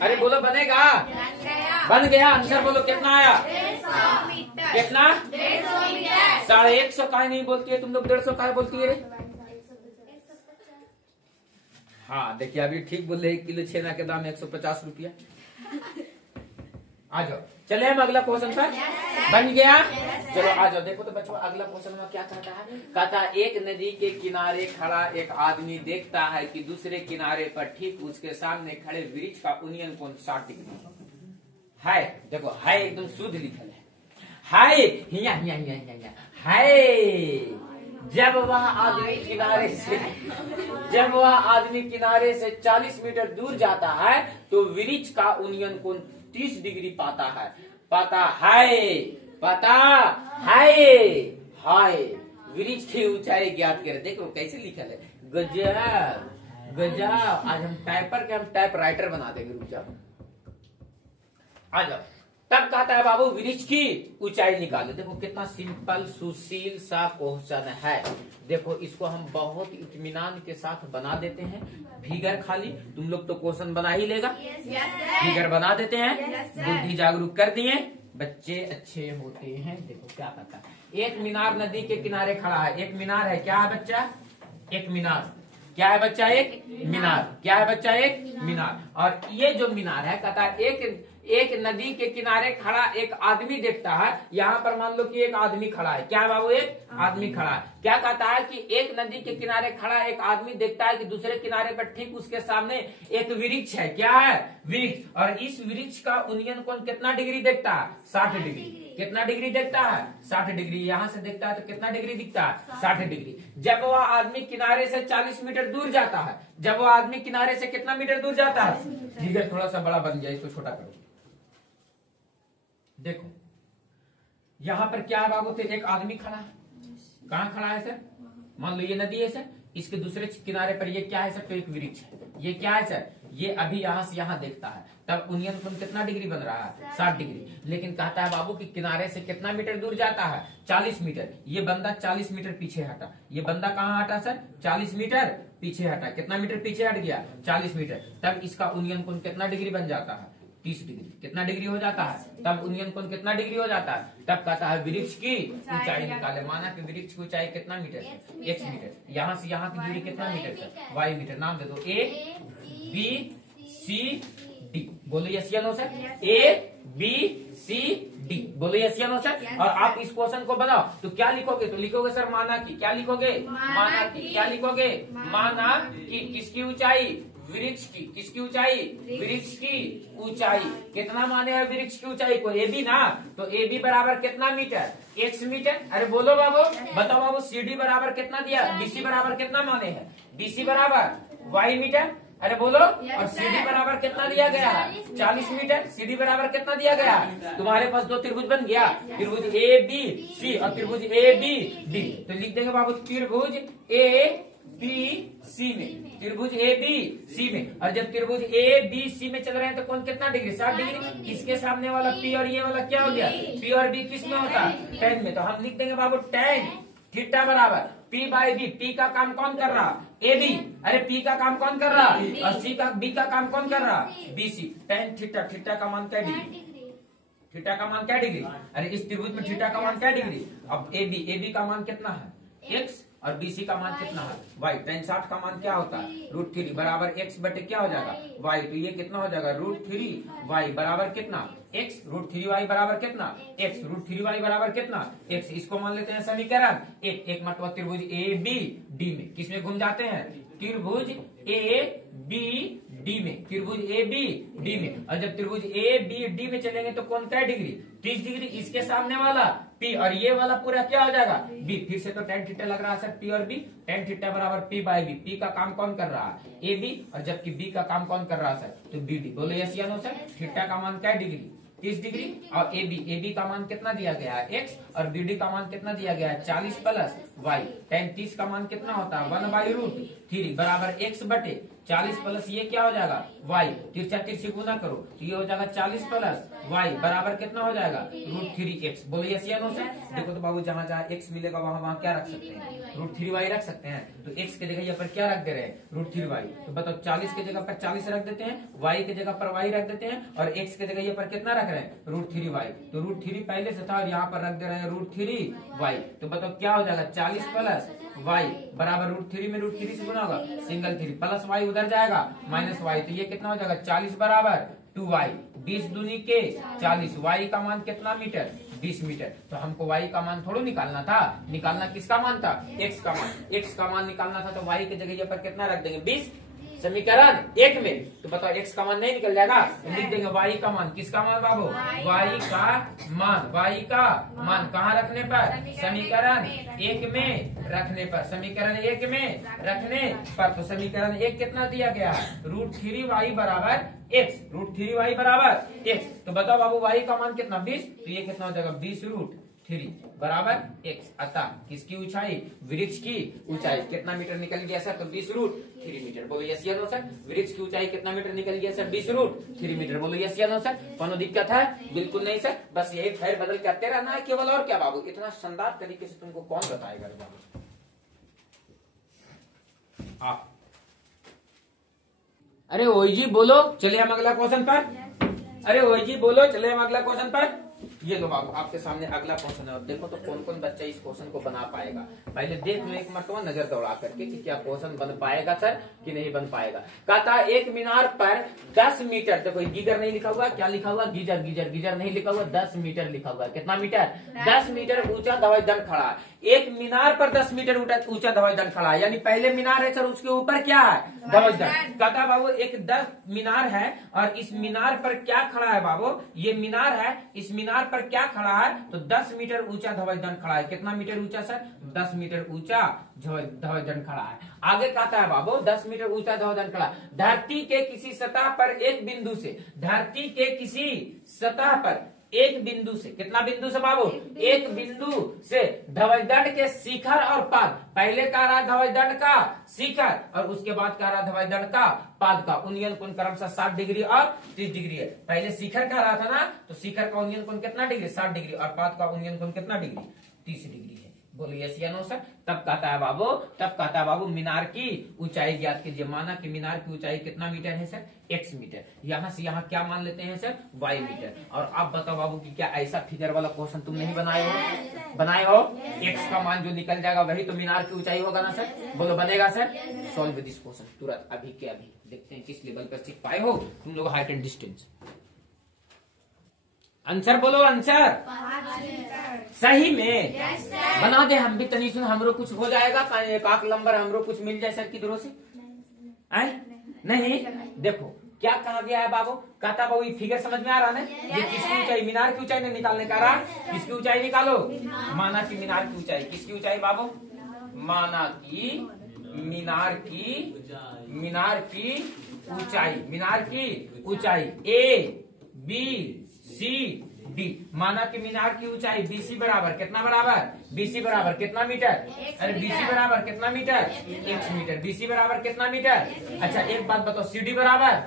अरे बोलो बनेगा? बन गया। आंसर बोलो कितना आया? कितना? 150 काहे नहीं बोलती है तुम लोग? 150 काहे बोलती है रे? हाँ देखिए अभी ठीक बोल रहे, 1 किलो छेना के दाम 150 रुपया। आ जाओ, चले हम अगला क्वेश्चन पर। बन गया? चलो आ जाओ। देखो तो बच्चों अगला क्वेश्चन में क्या कहता है? कहता है एक नदी के किनारे खड़ा एक आदमी देखता है कि दूसरे किनारे पर ठीक उसके सामने खड़े वृक्ष का उन्नयन कोण 60 डिग्री है। देखो है एकदम शुद्ध लिखल है। हाय हिया हिया हिया हिया हाय। जब वह आदमी किनारे से 40 मीटर दूर जाता है तो वृक्ष का उन्नयन कोण 30 डिग्री पाता है। वृक्ष की ऊंचाई ज्ञात करे। देखो कैसे लिखल है, गजब गजब। आज हम टाइपर के हम टाइप राइटर बना देंगे। रुक जाओ, आ जाओ। तब कहता है बाबू वृक्ष की ऊंचाई निकालो। देखो कितना सिंपल सुशील सा क्वेश्चन है। देखो इसको हम बहुत इत्मीनान के साथ बना देते हैं। फिगर खाली तुम लोग तो क्वेश्चन बना ही लेगा। फिगर बना देते हैं। बुद्धि जागरूक कर दिए, बच्चे अच्छे होते हैं। देखो क्या कहता है, एक मीनार नदी के किनारे खड़ा है। एक मीनार है, क्या है बच्चा? एक मीनार। क्या है बच्चा? एक मीनार। क्या है बच्चा? एक मीनार। और ये जो मीनार है कहता है एक नदी के किनारे खड़ा एक आदमी देखता है। यहाँ पर मान लो कि एक आदमी खड़ा है। क्या बाबू? एक आदमी खड़ा है। क्या कहता है कि एक नदी के किनारे खड़ा एक आदमी देखता है कि दूसरे किनारे पर ठीक उसके सामने एक वृक्ष है। क्या है? वृक्ष। और इस वृक्ष का उन्नयन कोण कितना डिग्री देखता है? 60 डिग्री। कितना डिग्री देखता है? 60 डिग्री। यहाँ से देखता है तो कितना डिग्री दिखता है? 60 डिग्री। जब वह आदमी किनारे से 40 मीटर दूर जाता है, जब वह आदमी किनारे से कितना मीटर दूर जाता है? फिगर थोड़ा सा बड़ा बन गया, इसको छोटा करो। देखो यहां पर क्या है बाबू? तो एक आदमी खड़ा है। कहां खड़ा है सर? मान लो ये नदी है सर, इसके दूसरे किनारे पर ये क्या है सर? तो एक वृक्ष है। ये क्या है सर? ये अभी यहाँ से यहाँ देखता है, तब उन्नयन कोण कितना डिग्री बन रहा है? 60 डिग्री। लेकिन कहता है बाबू कि किनारे से कितना मीटर दूर जाता है? 40 मीटर। ये बंदा 40 मीटर पीछे हटा, ये बंदा कहाँ हटा सर? 40 मीटर पीछे हटा। कितना मीटर पीछे हट गया? 40 मीटर। तब इसका उन्नयन कोण कितना डिग्री बन जाता है? 30 डिग्री। कितना डिग्री हो जाता है? तब उन्नयन कोण कितना डिग्री हो जाता है? तब कहता है वृक्ष की ऊंचाई निकाले। माना कि वृक्ष की ऊंचाई कितना मीटर? x metre. यहाँ से यहाँ की दूरी कितना मीटर सर? y metre. नाम दे दो A B C D। बोलो यस या no sir? A B C D। बोलो यस या नो सर? और आप इस क्वेश्चन को बनाओ तो क्या लिखोगे? तो लिखोगे सर माना की। क्या लिखोगे? माना की। क्या लिखोगे? माना कि किसकी ऊंचाई? वृक्ष की। किसकी ऊंचाई? वृक्ष की ऊंचाई। कितना माने है वृक्ष की ऊंचाई को? ए बी ना, तो ए बी बराबर कितना मीटर? x metre. अरे बोलो बाबू, बताओ बाबू। सी डी बराबर कितना दिया? बीसी बराबर कितना माने है? बीसी बराबर y मीटर। अरे बोलो। और सी डी बराबर कितना दिया गया है? 40 मीटर। सी डी बराबर कितना दिया गया? तुम्हारे पास दो त्रिभुज बन गया, त्रिभुज ए बी सी और त्रिभुज ए बी डी। तो लिख देंगे बाबू त्रिभुज ए बी सी में, त्रिभुज ए बी सी में। और जब त्रिभुज ए बी सी में चल रहे हैं तो कौन कितना डिग्री? 60 डिग्री। इसके सामने वाला पी और ये वाला क्या हो गया? पी और बी किस में होता है? टेन में। तो हम लिख देंगे बाबू टेन थीटा बराबर पी बाई बी। पी का काम कौन कर रहा? A B. अरे पी का काम कौन कर रहा? और सी का बी का काम कौन कर रहा? B C. Tan theta. Theta का मान क्या डिग्री? थीटा का मान क्या डिग्री? अरे इस त्रिभुज में थीटा का मान क्या डिग्री? अब ए बी का मान कितना है? x और BC का मान कितना है? y। tan 60 का मान क्या होता है? √3 बराबर x बटे क्या हो जाएगा? y। तो ये कितना हो जाएगा? √3y बराबर कितना? x। √3y बराबर कितना? x। √3y बराबर कितना? x। इसको मान लेते हैं समीकरण एक मतलब त्रिभुज ए बी डी में। किसमें घूम जाते हैं? त्रिभुज ए बी डी में। त्रिभुज ए बी डी में। और जब त्रिभुज ए बी डी में चलेंगे तो कौन क्या डिग्री? 30 डिग्री। इसके सामने वाला P और ये वाला पूरा क्या हो जाएगा? B। फिर से तो tan थीटा लग रहा है सर P और B। tan थीटा बराबर P बाई B। P का काम कौन कर रहा है? A B. और जबकि B का काम कौन कर रहा है सर? तो बी डी। बोलो यस या नो सर? थीटा का मान क्या डिग्री? 30 डिग्री। और ए बी का मान कितना दिया गया है? x। और बी डी का मान कितना दिया गया है? 40 प्लस y। tan 30 का मान कितना होता है? 1/√3 बराबर x बटे 40 प्लस ये क्या हो जाएगा? y। तिरछा तिरछी गुना करो तो ये हो जाएगा 40 प्लस y बराबर कितना हो जाएगा? √3x। बोलो यस या नो सर? देखो तो बाबू जहाँ जहाँ x मिलेगा वहाँ वहाँ क्या रख सकते हैं? √3y रख सकते हैं। तो x के जगह यहाँ पर क्या रख दे रहे हैं? √3y। तो बताओ 40 के जगह पर 40 रख देते हैं, y के जगह पर y रख देते हैं और x के जगह यहाँ पर कितना रख रहे हैं? √3y। तो √3 पहले से था और यहाँ पर रख दे रहे हैं √3y। तो बताओ क्या हो जाएगा? 40 प्लस y बराबर √3 में √3 से गुना होगा सिंगल 3 प्लस y उधर जाएगा माइनस y। तो ये कितना हो जाएगा? 40 बराबर 2y। 20 दूनी के 40। y का मान कितना मीटर? 20 मीटर। तो हमको y का मान थोड़ा निकालना था, निकालना किसका मान था? x का मान। x का मान निकालना था तो y की जगह पर कितना रख देंगे? 20 समीकरण 1 में। तो बताओ x का मान नहीं निकल जाएगा? तो लिख देंगे y का मान। किसका मान बाबू? y का मान। y का मान कहाँ रखने पर? समीकरण 1 में रखने पर। समीकरण 1 में रखने पर। तो समीकरण 1 कितना दिया गया? √3y बराबर x। √3y बराबर x। तो बताओ बाबू y का मान कितना? 20। तो ये कितना हो जाएगा? 20√3 बराबर x। अतः किसकी ऊंचाई? वृक्ष की ऊंचाई कितना मीटर निकल गया सर? तो 20√3 मीटर। बोलो यस या नो सर? वृक्ष की ऊंचाई कितना मीटर निकल गया सर? 20√3 मीटर। बोलो यस या नो सर? कोनो दिक्कत है? बिल्कुल नहीं सर। बस यही फेर बदल करते रहना है केवल, और क्या बाबू? इतना शानदार तरीके से तुमको कौन बताएगा बाबू? आप अरे ओई जी बोलो, चलिए हम अगला क्वेश्चन पर। अरे ओई जी बोलो, चलिए हम अगला क्वेश्चन पर। ये लो बाबू आपके सामने अगला क्वेश्चन है और देखो तो कौन कौन बच्चा इस क्वेश्चन को बना पाएगा। पहले देख लो एक मरतबा नजर दौड़ा करके कि क्या क्वेश्चन बन पाएगा सर कि नहीं बन पाएगा। कहता है एक मीनार पर 10 मीटर, देखो गीजर नहीं लिखा हुआ, क्या लिखा हुआ? गीजर। गीजर गीजर नहीं लिखा हुआ, 10 मीटर लिखा हुआ। कितना मीटर? 10 मीटर ऊंचा दवाई दंड खड़ा है। एक मीनार पर 10 मीटर ऊंचा दवाई दंड खड़ा है, यानी पहले मीनार है सर, उसके ऊपर क्या है? दवाई दंड। कहता बाबू एक 10 मीनार है और इस मीनार पर क्या खड़ा है बाबू? ये मीनार है, इस मीनार पर क्या खड़ा है? तो 10 मीटर ऊंचा धवज दंड खड़ा है। कितना मीटर ऊंचा सर? 10 मीटर ऊंचा धवज दंड खड़ा है। आगे कहता है बाबू 10 मीटर ऊंचा धवज दंड खड़ा धरती के किसी सतह पर एक बिंदु से, धरती के किसी सतह पर एक बिंदु से, कितना बिंदु से बाबू, एक बिंदु से ध्वजदंड के शिखर और पाद, पहले कह रहा है ध्वजदंड का शिखर और उसके बाद कह रहा है ध्वजदंड का पाद का उन्नयन कोण क्रमशः 60 डिग्री और 30 डिग्री है। पहले शिखर कह रहा था ना, तो शिखर का उन्नयन कोण कितना डिग्री, 60 डिग्री और पाद का उन्नयन कोण कितना डिग्री, 30 डिग्री है। बोलो यस या नो सर। तब कहता है बाबू, तब कहता है बाबू मीनार की ऊंचाई ज्ञात कीजिए। माना कि मीनार की ऊंचाई कितना मीटर है सर, x मीटर। यहाँ से यहाँ क्या मान लेते हैं सर, y मीटर। और आप बताओ बाबू कि क्या ऐसा फिगर वाला क्वेश्चन तुम नहीं बनाए हो, बनाए हो? x का मान जो निकल जाएगा वही तो मीनार की ऊंचाई होगा ना सर, बोलो बनेगा सर। सॉल्व दिस क्वेश्चन तुरंत, अभी के अभी। देखते हैं किस लेवल पर सीख पाए हो तुम लोग हाइट एंड डिस्टेंस। आंसर बोलो, आंसर सही में बना दे हम भी, तनी सुन हमरो कुछ हो जाएगा, एक आख नंबर हमरो कुछ मिल जाए सर किधरों से, आए नहीं। देखो क्या कहा गया है बाबू, कहता बाबू ये फिगर समझ में आ रहा है ना, ये किसकी ऊंचाई, मीनार की ऊंचाई ने निकालने का रहा, किसकी ऊंचाई निकालो, माना की मीनार की ऊंचाई, किसकी ऊंचाई बाबू, माना की मीनार की ऊंचाई, मीनार की ऊंचाई ए बी सी डी। माना कि मीनार की ऊंचाई बीसी बराबर कितना, बराबर बीसी बराबर कितना मीटर, अरे बीसी बराबर कितना मीटर, x मीटर। बीसी बराबर कितना मीटर। अच्छा एक बात बताओ, सीडी बराबर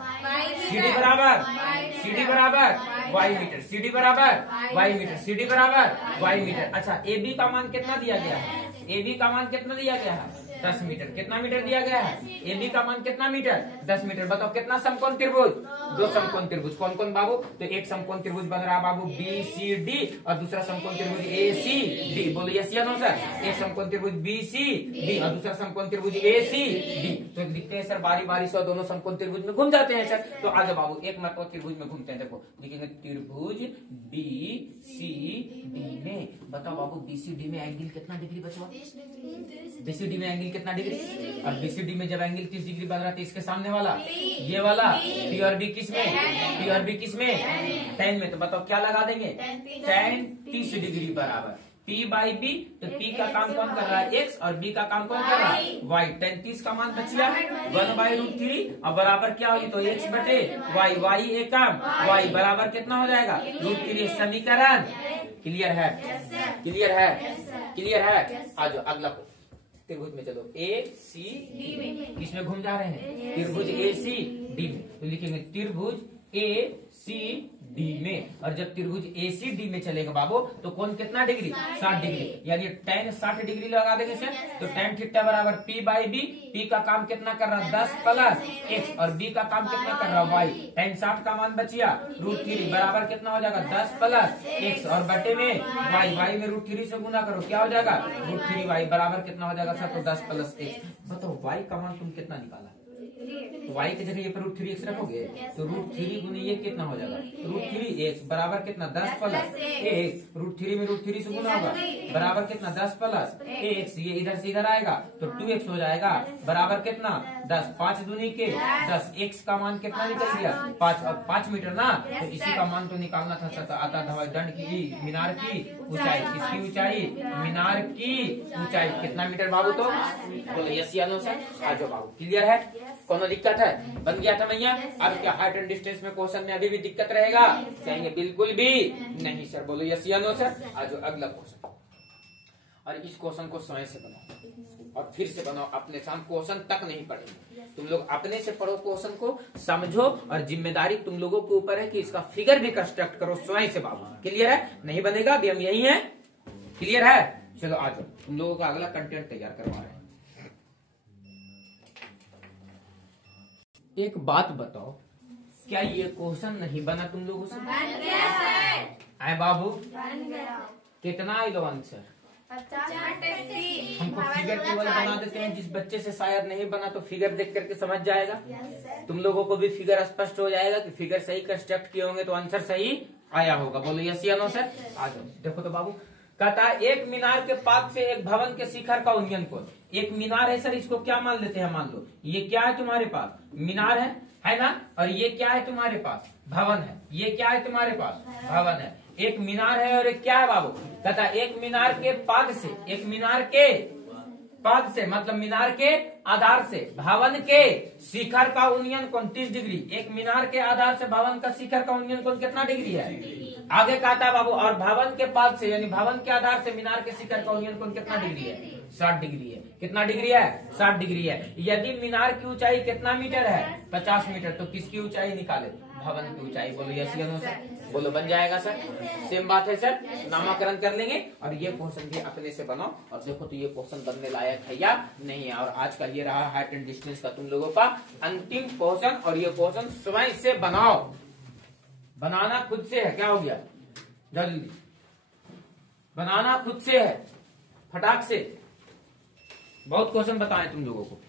y मीटर, सीडी बराबर y मीटर, सीडी बराबर y मीटर। अच्छा ए बी का मान कितना दिया गया है, ए बी का मान कितना दिया गया है, 10 मीटर। कितना मीटर दिया गया है, ए बी का मान कितना मीटर, 10 मीटर। बताओ कितना समकोण त्रिभुज, 2 समकोण त्रिभुज। कौन कौन बाबू, तो एक समकोण त्रिभुज बन रहा बाबू बी सी डी और दूसरा समकोण त्रिभुज ए सी डी। बोलो यस या नो सर। एक समकोण त्रिभुज बी सी डी और दूसरा समकोण त्रिभुज ए सी डी। तो लिखते हैं सर बारी बारी से, दोनों समकोण त्रिभुज में घूम जाते हैं सर। तो आज बाबू एक मतलब त्रिभुज में घूमते हैं। देखो लिखेंगे त्रिभुज बी सी डी में। बताओ बाबू बी सी डी में एंगल कितना डिग्री बचवा, बीसीडी में एंगल कितना डिग्री, और बीसीडी में जब एंगल 30 डिग्री बन रहा है तो इसके सामने वाला ये वाला पी और बी किस में, पी और बी किस में, 10 में। तो बताओ क्या लगा देंगे, tan 30 डिग्री बराबर P बाई बी। तो P का काम कौन कर रहा है, x, और B का काम कौन कर रहा है, y। tan 30 का मान बचिया 1/√3 और बराबर क्या होगी, तो x बटे y, y एक काम y बराबर कितना हो जाएगा, √3। समीकरण क्लियर है, क्लियर है, क्लियर है। आज अगला त्रिभुज में चलो, ए सी डी में। किसमें घूम जा रहे हैं, त्रिभुज ए सी डी में। तो लिखेंगे त्रिभुज ए सी डी में। और जब त्रिभुज ए सी डी में चलेगा बाबू तो कौन कितना डिग्री, 60 डिग्री, यानी tan 60 डिग्री लगा देंगे सर। तो tan थीटा बराबर P बाई बी। P का काम कितना कर रहा है, 10 प्लस x, और B का काम कितना कर रहा है, y। tan 60 का मान बचिया √3 बराबर कितना हो जाएगा, 10 प्लस x, और बटे में y, y में √3 से गुना करो क्या हो जाएगा, √3y बराबर कितना हो जाएगा सर, तो 10 प्लस x। बताओ y का मान तुम कितना निकाला, तो y की जगह ये पर √3x रखोगे तो √3 गुने ये कितना हो जाएगा, √3x बराबर कितना, 10 प्लस x। √3 में √3 से गुना होगा बराबर कितना, 10 प्लस x। ये इधर से इधर आएगा तो 2x हो जाएगा बराबर कितना, 10। 5 दूनी के 10, x का मान कितना निकल गया, 5, और 5 मीटर ना। तो इसी का मान तो निकालना था। आता ध्वजदंड की मीनार की ऊंचाई, किसकी ऊंचाई, मीनार की ऊंचाई कितना मीटर बाबू, तो बोलो यस या नो सर। आ जाओ बाबू, क्लियर है, कोनो दिक्कत है, बन गया था भैया। अब क्या हाइट एंड डिस्टेंस में क्वेश्चन में अभी भी दिक्कत रहेगा, कहेंगे बिल्कुल भी नहीं सर। बोलो यस या नो सर। आज अगला क्वेश्चन, और इस क्वेश्चन को स्वयं से बनाओ और फिर से बनाओ, अपने साम क्वेश्चन तक नहीं पढ़ेंगे तुम लोग, अपने से पढ़ो क्वेश्चन को, समझो, और जिम्मेदारी तुम लोगों के ऊपर है कि इसका फिगर भी कंस्ट्रक्ट करो स्वयं से बाबू। क्लियर है, नहीं बनेगा अभी हम यही है, क्लियर है। चलो आ जाओ, तुम लोगों का अगला कंटेंट तैयार करवा रहे हैं। एक बात बताओ, क्या ये क्वेश्चन नहीं बना तुम लोगों से, बन गया सर, आए बाबू, बन गया। कितना आइलो आंसर, 50। हमको फिगर केवल बना देते हैं, जिस बच्चे से शायद नहीं बना तो फिगर देख करके समझ जाएगा, तुम लोगों को भी फिगर स्पष्ट हो जाएगा कि फिगर सही कंस्ट्रक्ट किए होंगे तो आंसर सही आया होगा। बोलो यस या नो सर। आ जाओ, देखो तो बाबू कहता है एक मीनार के पाद से एक भवन के शिखर का उन्नयन कोण। एक मीनार है सर, इसको क्या मान लेते हैं, मान लो ये क्या है तुम्हारे पास, मीनार है ना, और ये क्या है तुम्हारे पास, भवन है। ये क्या है तुम्हारे पास, भवन है। एक मीनार है और एक क्या है बाबू, कहता है एक मीनार के पाद से, एक मीनार के पाद से मतलब मीनार के आधार से भवन के शिखर का उन्नयन कोण 30 डिग्री। एक मीनार के आधार से भवन का शिखर का उन्नयन कोण कितना डिग्री है, आगे का आता है बाबू, और भवन के पाद से यानी भवन के आधार से मीनार के शिखर का उन्नयन कोण कितना डिग्री है? 60 डिग्री है। कितना डिग्री है? 60 डिग्री है। यदि मीनार की ऊंचाई कितना मीटर है? 50 मीटर, तो किसकी ऊंचाई निकाले? भवन की ऊंचाई। बोलो यस या नो सर? बोलो बन जाएगा सर? सेम बात है सर, नामाकरण कर लेंगे और ये क्वेश्चन भी अपने से बनाओ। और देखो तो ये क्वेश्चन बनने लायक है या नहीं है। और आज का ये रहा हाइट एंड डिस्टेंस का तुम लोगों का अंतिम क्वेश्चन। और ये क्वेश्चन स्वयं से बनाओ, बनाना खुद से है। क्या हो गया? जल्दी बनाना खुद से है, फटाक से। बहुत क्वेश्चन बताए तुम लोगों को।